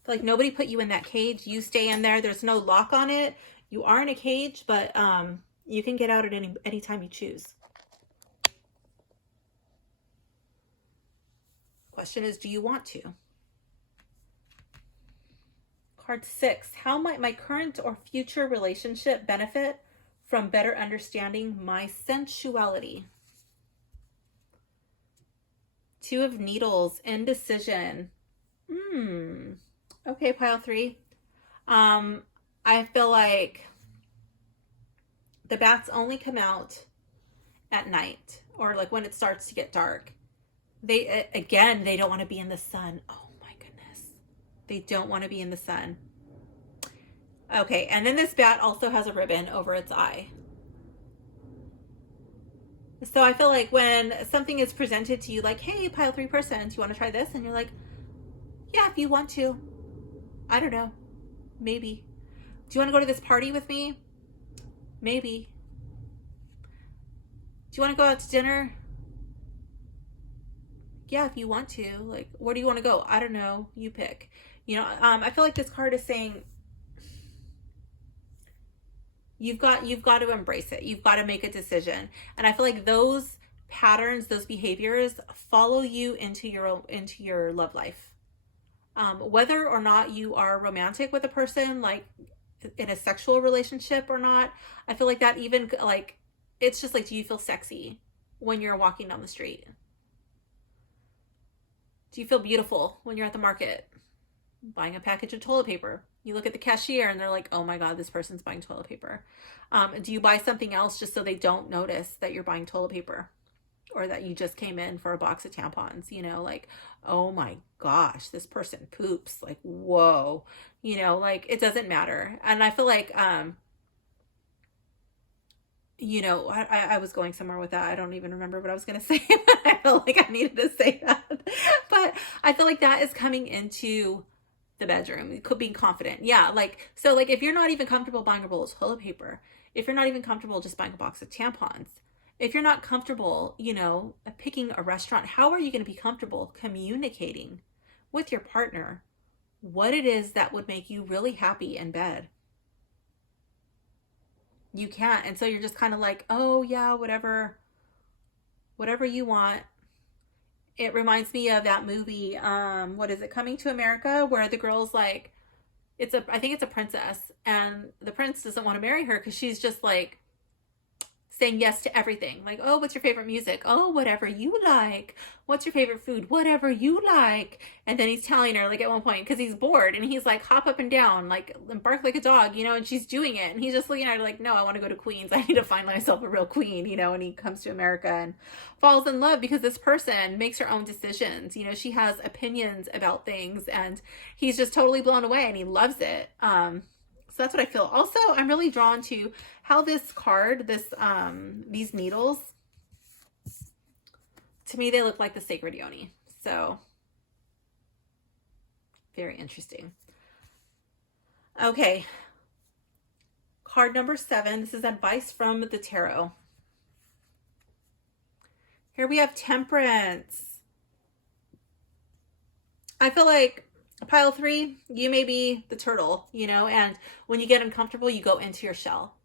Like nobody put you in that cage. You stay in there. There's no lock on it. You are in a cage, but you can get out at any time you choose. Question is, do you want to? Card 6. How might my current or future relationship benefit from better understanding my sensuality? 2 of Needles. Indecision. Okay, pile 3. I feel like the bats only come out at night, or like when it starts to get dark. They don't want to be in the sun. Oh my goodness. They don't want to be in the sun. Okay, and then this bat also has a ribbon over its eye. So I feel like when something is presented to you like, hey, pile 3 person, do you want to try this? And you're like, yeah, if you want to. I don't know. Maybe. Do you want to go to this party with me? Maybe. Do you want to go out to dinner? Yeah, if you want to. Like, where do you want to go? I don't know. You pick. You know, I feel like this card is saying you've got to embrace it. You've got to make a decision. And I feel like those patterns, those behaviors follow you into your love life. Whether or not you are romantic with a person, like in a sexual relationship or not, I feel like that even like, it's just like, do you feel sexy when you're walking down the street? Do you feel beautiful when you're at the market buying a package of toilet paper? You look at the cashier and they're like, oh my God, this person's buying toilet paper. Do you buy something else just so they don't notice that you're buying toilet paper? Or that you just came in for a box of tampons, you know, like, oh my gosh, this person poops, like, whoa, you know, like, it doesn't matter. And I feel like, you know, I was going somewhere with that. I don't even remember what I was going to say, but I felt like I needed to say that. But I feel like that is coming into the bedroom. It could be confident. Yeah, like, so like if you're not even comfortable buying a roll of toilet paper, if you're not even comfortable just buying a box of tampons, if you're not comfortable, you know, picking a restaurant, how are you going to be comfortable communicating with your partner what it is that would make you really happy in bed? You can't. And so you're just kind of like, oh yeah, whatever you want. It reminds me of that movie, what is it, Coming to America, where the girl's like, I think it's a princess, and the prince doesn't want to marry her because she's just like saying yes to everything. Like, oh, what's your favorite music? Oh, whatever you like. What's your favorite food? Whatever you like. And then he's telling her, like, at one point, because he's bored, and he's like, hop up and down, like, and bark like a dog, you know, and she's doing it. And he's just looking at her like, no, I want to go to Queens. I need to find myself a real queen, you know, and he comes to America and falls in love because this person makes her own decisions. You know, she has opinions about things, and he's just totally blown away, and he loves it. So that's what I feel. Also, I'm really drawn to how this card, these needles, to me, they look like the sacred yoni. So, very interesting. Okay. Card number 7. This is advice from the tarot. Here we have Temperance. I feel like pile 3, you may be the turtle, you know, and when you get uncomfortable, you go into your shell.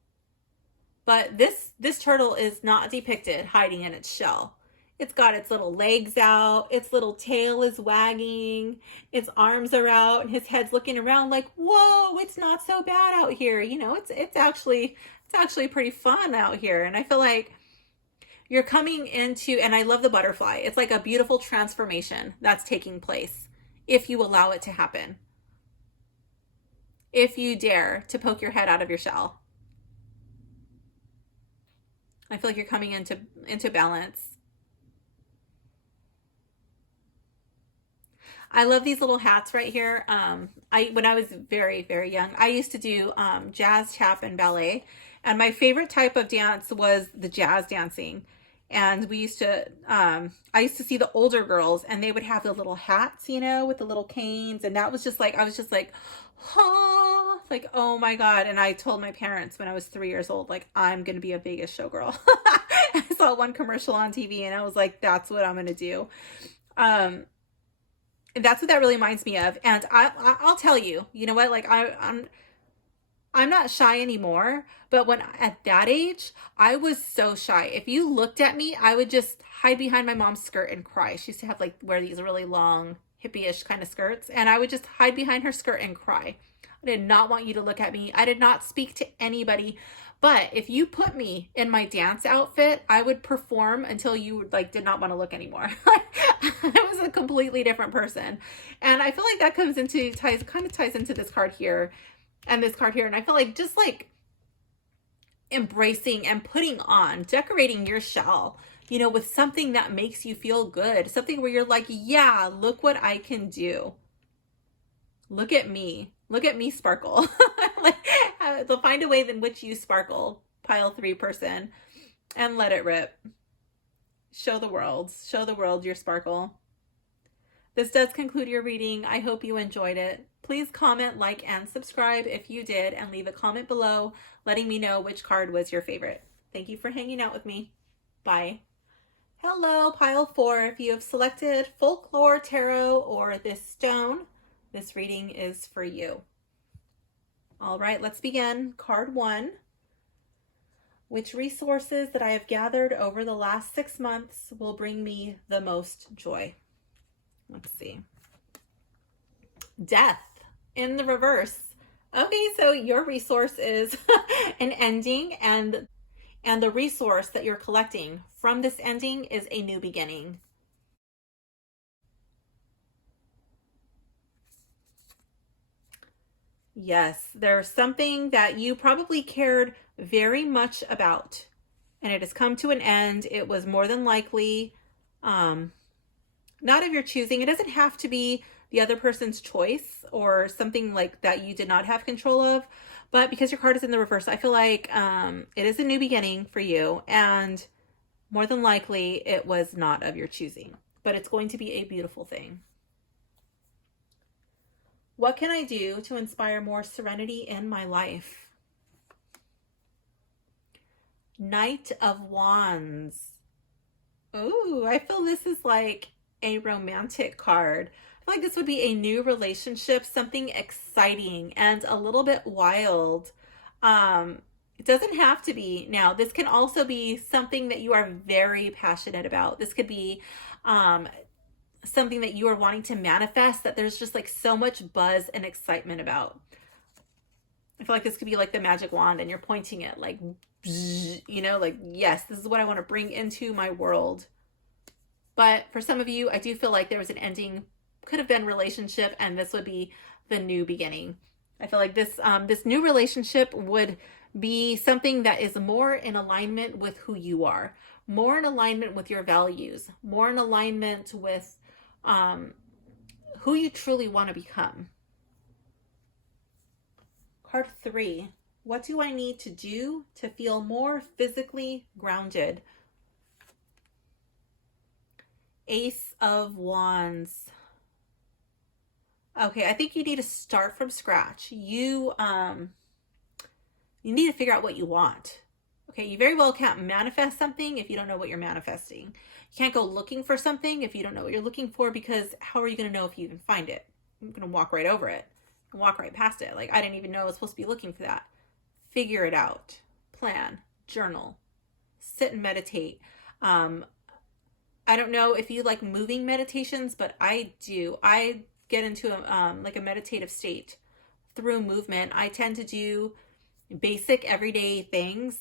But this turtle is not depicted hiding in its shell. It's got its little legs out, its little tail is wagging, its arms are out, and his head's looking around like, whoa, it's not so bad out here. You know, it's actually pretty fun out here. And I feel like you're coming into, and I love the butterfly. It's like a beautiful transformation that's taking place if you allow it to happen. If you dare to poke your head out of your shell. I feel like you're coming into balance. I love these little hats right here. When I was very, very young, I used to do jazz, tap, and ballet. And my favorite type of dance was the jazz dancing. And we used to, I used to see the older girls and they would have the little hats, you know, with the little canes. And that was just like, I was just like, oh, like, oh my God. And I told my parents when I was 3 years old, like, I'm going to be a Vegas showgirl. I saw one commercial on TV and I was like, that's what I'm going to do. And that's what that really reminds me of. And I'll tell you, you know what, like I'm not shy anymore, but when at that age, I was so shy. If you looked at me, I would just hide behind my mom's skirt and cry. She used to have like wear these really long hippie-ish kind of skirts, and I would just hide behind her skirt and cry. I did not want you to look at me. I did not speak to anybody. But if you put me in my dance outfit, I would perform until you like did not want to look anymore. I was a completely different person. And I feel like that kind of ties into this card here and this card here. And I feel like just like embracing and putting on, decorating your shell, you know, with something that makes you feel good, something where you're like, yeah, look what I can do. Look at me sparkle. Like, they'll find a way in which you sparkle, pile 3 person, and let it rip. Show the world your sparkle. This does conclude your reading. I hope you enjoyed it. Please comment, like, and subscribe if you did, and leave a comment below letting me know which card was your favorite. Thank you for hanging out with me. Bye. Hello, pile 4. If you have selected folklore, tarot, or this stone, this reading is for you. All right, let's begin. Card 1. Which resources that I have gathered over the last 6 months will bring me the most joy? Let's see. Death in the reverse. Okay, so your resource is an ending, and the resource that you're collecting from this ending is a new beginning. Yes, there's something that you probably cared very much about, and it has come to an end. It was more than likely not of your choosing. It doesn't have to be the other person's choice or something like that you did not have control of, but because your card is in the reverse, I feel like it is a new beginning for you, and more than likely it was not of your choosing, but it's going to be a beautiful thing. What can I do to inspire more serenity in my life? Knight of Wands. Ooh, I feel this is like a romantic card. I feel like this would be a new relationship, something exciting and a little bit wild. It doesn't have to be. Now, this can also be something that you are very passionate about. This could be something that you are wanting to manifest, that there's just like so much buzz and excitement about. I feel like this could be like the magic wand and you're pointing it like, you know, like, yes, this is what I want to bring into my world. But for some of you, I do feel like there was an ending, could have been relationship, and this would be the new beginning. I feel like this new relationship would be something that is more in alignment with who you are, more in alignment with your values, more in alignment with who you truly want to become. Card 3. What do I need to do to feel more physically grounded? Ace of Wands. Okay, I think you need to start from scratch. You need to figure out what you want. Okay, you very well can't manifest something if you don't know what you're manifesting. You can't go looking for something if you don't know what you're looking for, because how are you going to know if you even find it? I'm going to walk right over it and walk right past it. Like, I didn't even know I was supposed to be looking for that. Figure it out. Plan. Journal. Sit and meditate. I don't know if you like moving meditations, but I do. I get into like a meditative state through movement. I tend to do basic everyday things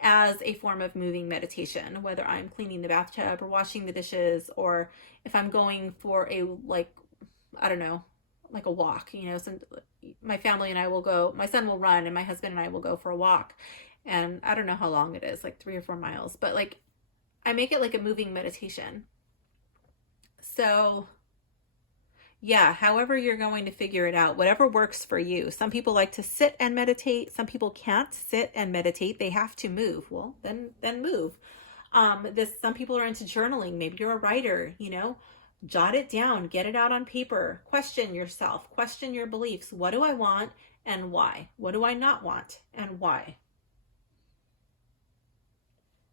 as a form of moving meditation, whether I'm cleaning the bathtub or washing the dishes, or if I'm going for a, like, I don't know, like a walk, you know. So my family and I will go, my son will run and my husband and I will go for a walk. And I don't know how long it is, like 3 or 4 miles, but like I make it like a moving meditation. So yeah, however you're going to figure it out, whatever works for you. Some people like to sit and meditate. Some people can't sit and meditate. They have to move. Well, then move. Some people are into journaling. Maybe you're a writer, you know. Jot it down, get it out on paper. Question yourself, question your beliefs. What do I want and why? What do I not want and why?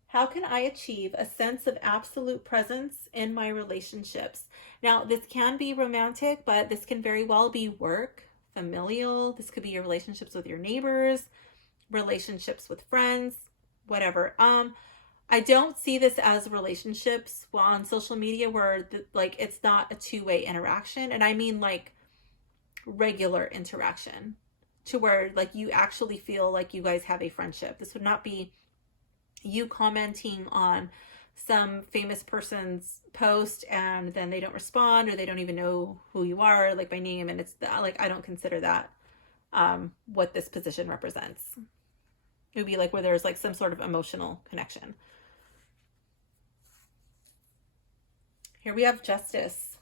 How can I achieve a sense of absolute presence in my relationships? Now, this can be romantic, but this can very well be work, familial. This could be your relationships with your neighbors, relationships with friends, whatever. I don't see this as relationships on social media where like it's not a two-way interaction, and I mean like regular interaction to where like you actually feel like you guys have a friendship. This would not be you commenting on some famous person's post and then they don't respond, or they don't even know who you are, like by name, and it's like I don't consider that what this position represents. It would be like where there's like some sort of emotional connection. Here we have justice.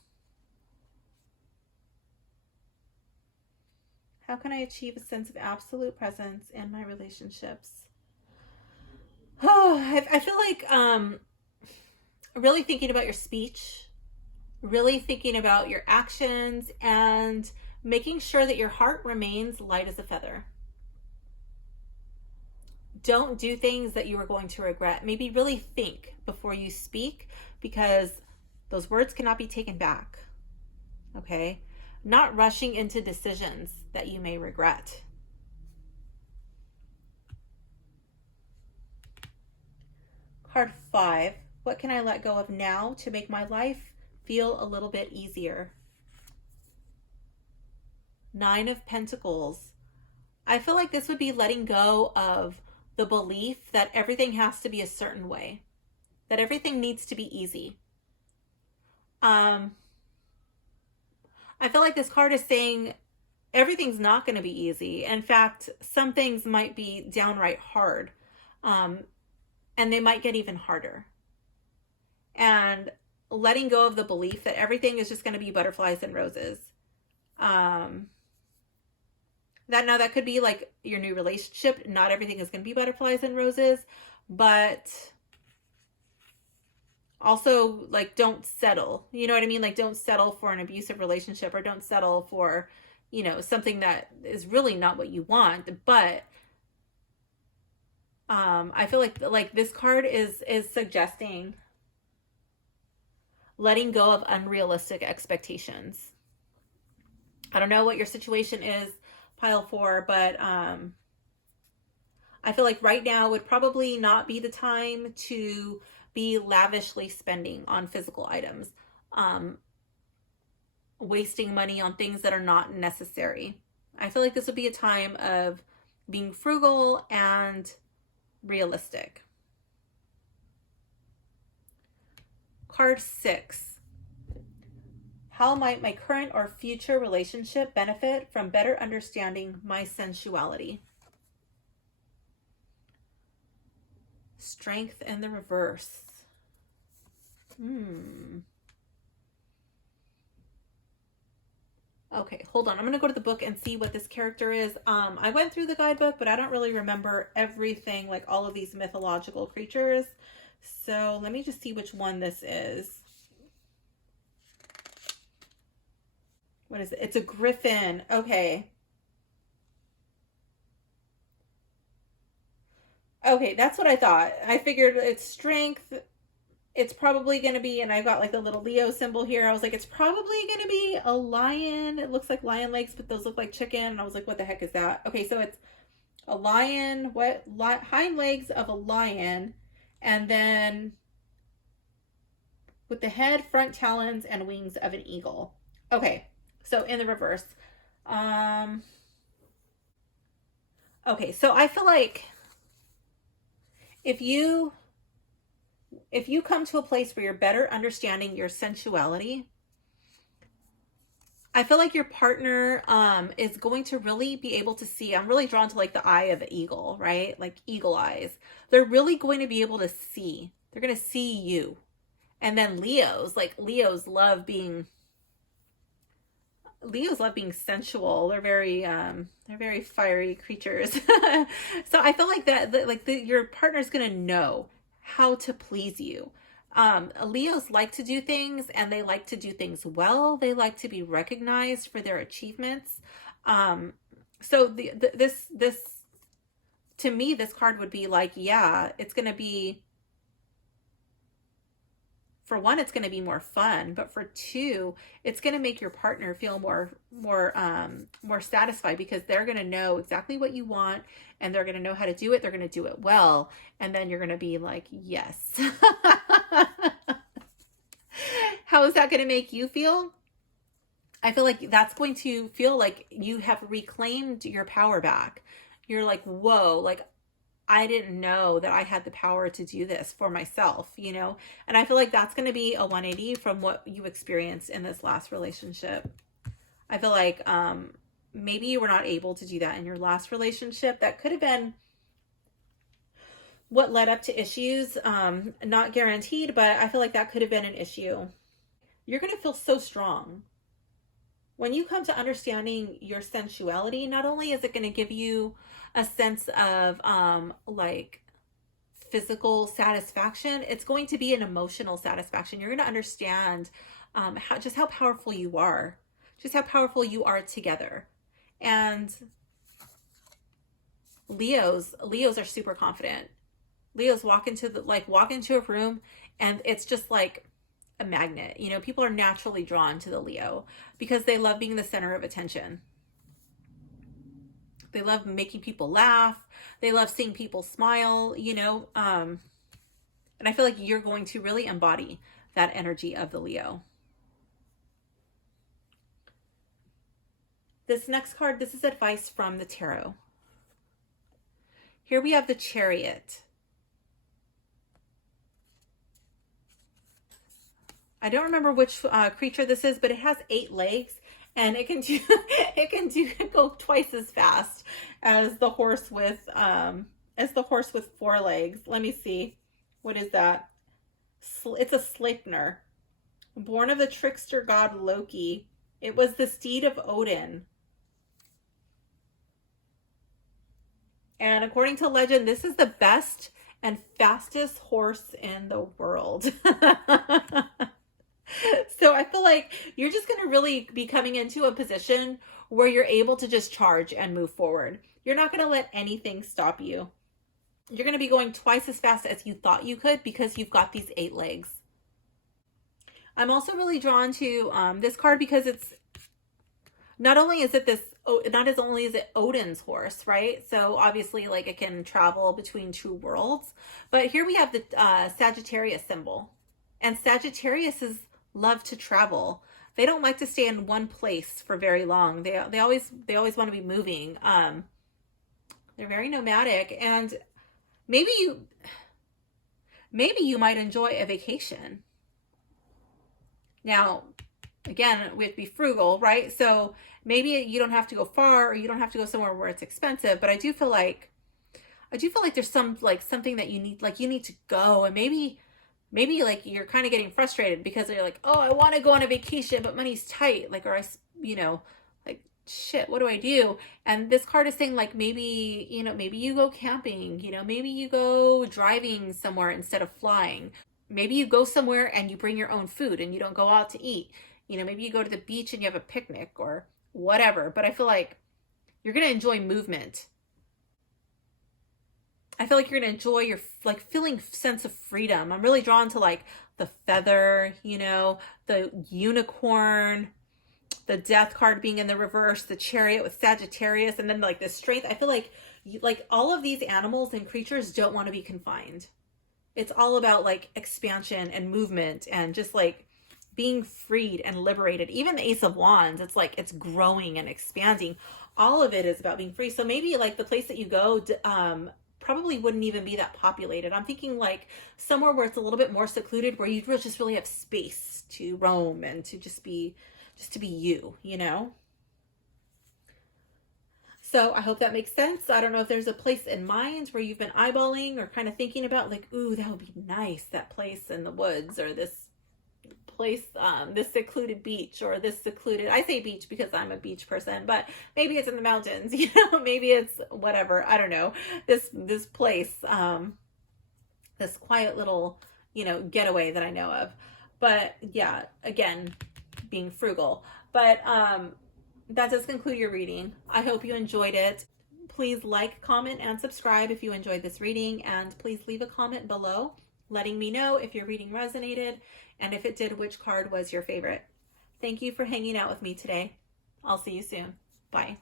How can I achieve a sense of absolute presence in my relationships? Oh, I feel like really thinking about your speech, really thinking about your actions, and making sure that your heart remains light as a feather. Don't do things that you are going to regret. Maybe really think before you speak, because those words cannot be taken back. Okay? Not rushing into decisions that you may regret. Card 5. What can I let go of now to make my life feel a little bit easier? 9 of Pentacles. I feel like this would be letting go of the belief that everything has to be a certain way, that everything needs to be easy. I feel like this card is saying everything's not going to be easy. In fact, some things might be downright hard, and they might get even harder. And letting go of the belief that everything is just going to be butterflies and roses. That could be like your new relationship. Not everything is going to be butterflies and roses, but also like don't settle. You know what I mean? Like don't settle for an abusive relationship, or don't settle for, you know, something that is really not what you want. But I feel like this card is suggesting letting go of unrealistic expectations. I don't know what your situation is, pile 4, but I feel like right now would probably not be the time to be lavishly spending on physical items, wasting money on things that are not necessary. I feel like this would be a time of being frugal and realistic. Card 6. How might my current or future relationship benefit from better understanding my sensuality? Strength in the reverse. Okay, hold on. I'm going to go to the book and see what this character is. I went through the guidebook, but I don't really remember everything, like all of these mythological creatures. So let me just see which one this is. What is it? It's a griffin. Okay. Okay, that's what I thought. I figured it's strength. It's probably going to be, and I got like the little Leo symbol here. I was like, it's probably going to be a lion. It looks like lion legs, but those look like chicken. And I was like, what the heck is that? Okay, so it's a lion, hind legs of a lion, and then with the head, front talons, and wings of an eagle. Okay, so in the reverse. Um, okay, so I feel like if you come to a place where you're better understanding your sensuality, I feel like your partner is going to really be able to see. I'm really drawn to like the eye of the eagle, right? Like eagle eyes. They're really going to be able to see. They're going to see you. And then Leos love being sensual. They're very fiery creatures. So I feel like your partner's going to know how to please you. Leos like to do things, and they like to do things well. They like to be recognized for their achievements. So this to me, this card would be like, yeah, it's going to be, for one, it's going to be more fun, but for two, it's going to make your partner feel more satisfied, because they're going to know exactly what you want, and they're going to know how to do it. They're going to do it well, and then you're going to be like, yes. How is that going to make you feel? I feel like that's going to feel like you have reclaimed your power back. You're like, whoa, like I didn't know that I had the power to do this for myself, you know? And I feel like that's going to be a 180 from what you experienced in this last relationship. I feel like maybe you were not able to do that in your last relationship. That could have been what led up to issues. Not guaranteed, but I feel like that could have been an issue. You're going to feel so strong. When you come to understanding your sensuality, not only is it going to give you a sense of like physical satisfaction, it's going to be an emotional satisfaction. You're going to understand how powerful you are, just how powerful you are together. And Leos are super confident. Leos walk into a room, and it's just like a magnet. You know, people are naturally drawn to the Leo because they love being the center of attention. They love making people laugh. They love seeing people smile, you know. And I feel like you're going to really embody that energy of the Leo. This next card, this is advice from the tarot. Here we have the Chariot. I don't remember which creature this is, but it has 8 legs, and it can go twice as fast as the horse with 4 legs. Let me see. What is that? It's a Sleipnir, born of the trickster god Loki. It was the steed of Odin. And according to legend, this is the best and fastest horse in the world. So I feel like you're just going to really be coming into a position where you're able to just charge and move forward. You're not going to let anything stop you. You're going to be going twice as fast as you thought you could because you've got these 8 legs. I'm also really drawn to this card because it's not only is it Odin's horse, right? So obviously, like, it can travel between 2 worlds. But here we have the Sagittarius symbol. And Sagittariuses love to travel. They don't like to stay in one place for very long. They always want to be moving. They're very nomadic, and maybe you might enjoy a vacation. Now, again, we have to be frugal, right? So maybe you don't have to go far, or you don't have to go somewhere where it's expensive, but I do feel like there's something that you need to go, and maybe like you're kind of getting frustrated because you're like, oh, I want to go on a vacation, but money's tight. Like, or like, shit, what do I do? And this card is saying, like, maybe you go camping, maybe you go driving somewhere instead of flying. Maybe you go somewhere and you bring your own food and you don't go out to eat. Maybe you go to the beach and you have a picnic or whatever. But I feel like you're going to enjoy movement. I feel like you're going to enjoy your feeling sense of freedom. I'm really drawn to like the feather, the unicorn, the death card being in the reverse, the Chariot with Sagittarius, and then like the strength. I feel like all of these animals and creatures don't want to be confined. it's all about like expansion and movement and just like being freed and liberated. Even the Ace of Wands, it's like it's growing and expanding. All of it is about being free. So maybe like the place that you go probably wouldn't even be that populated. I'm thinking like somewhere where it's a little bit more secluded, where you just really have space to roam and to just be you, you know? So I hope that makes sense. I don't know if there's a place in mind where you've been eyeballing or kind of thinking about like, ooh, that would be nice, that place in the woods, or this place, this secluded beach, or this secluded, I say beach because I'm a beach person, but maybe it's in the mountains, you know, maybe it's whatever, I don't know, this place, this quiet little, you know, getaway that I know of. But yeah, again, being frugal. But that does conclude your reading. I hope you enjoyed it. Please like, comment, and subscribe if you enjoyed this reading, and please leave a comment below letting me know if your reading resonated, and if it did, which card was your favorite. Thank you for hanging out with me today. I'll see you soon. Bye.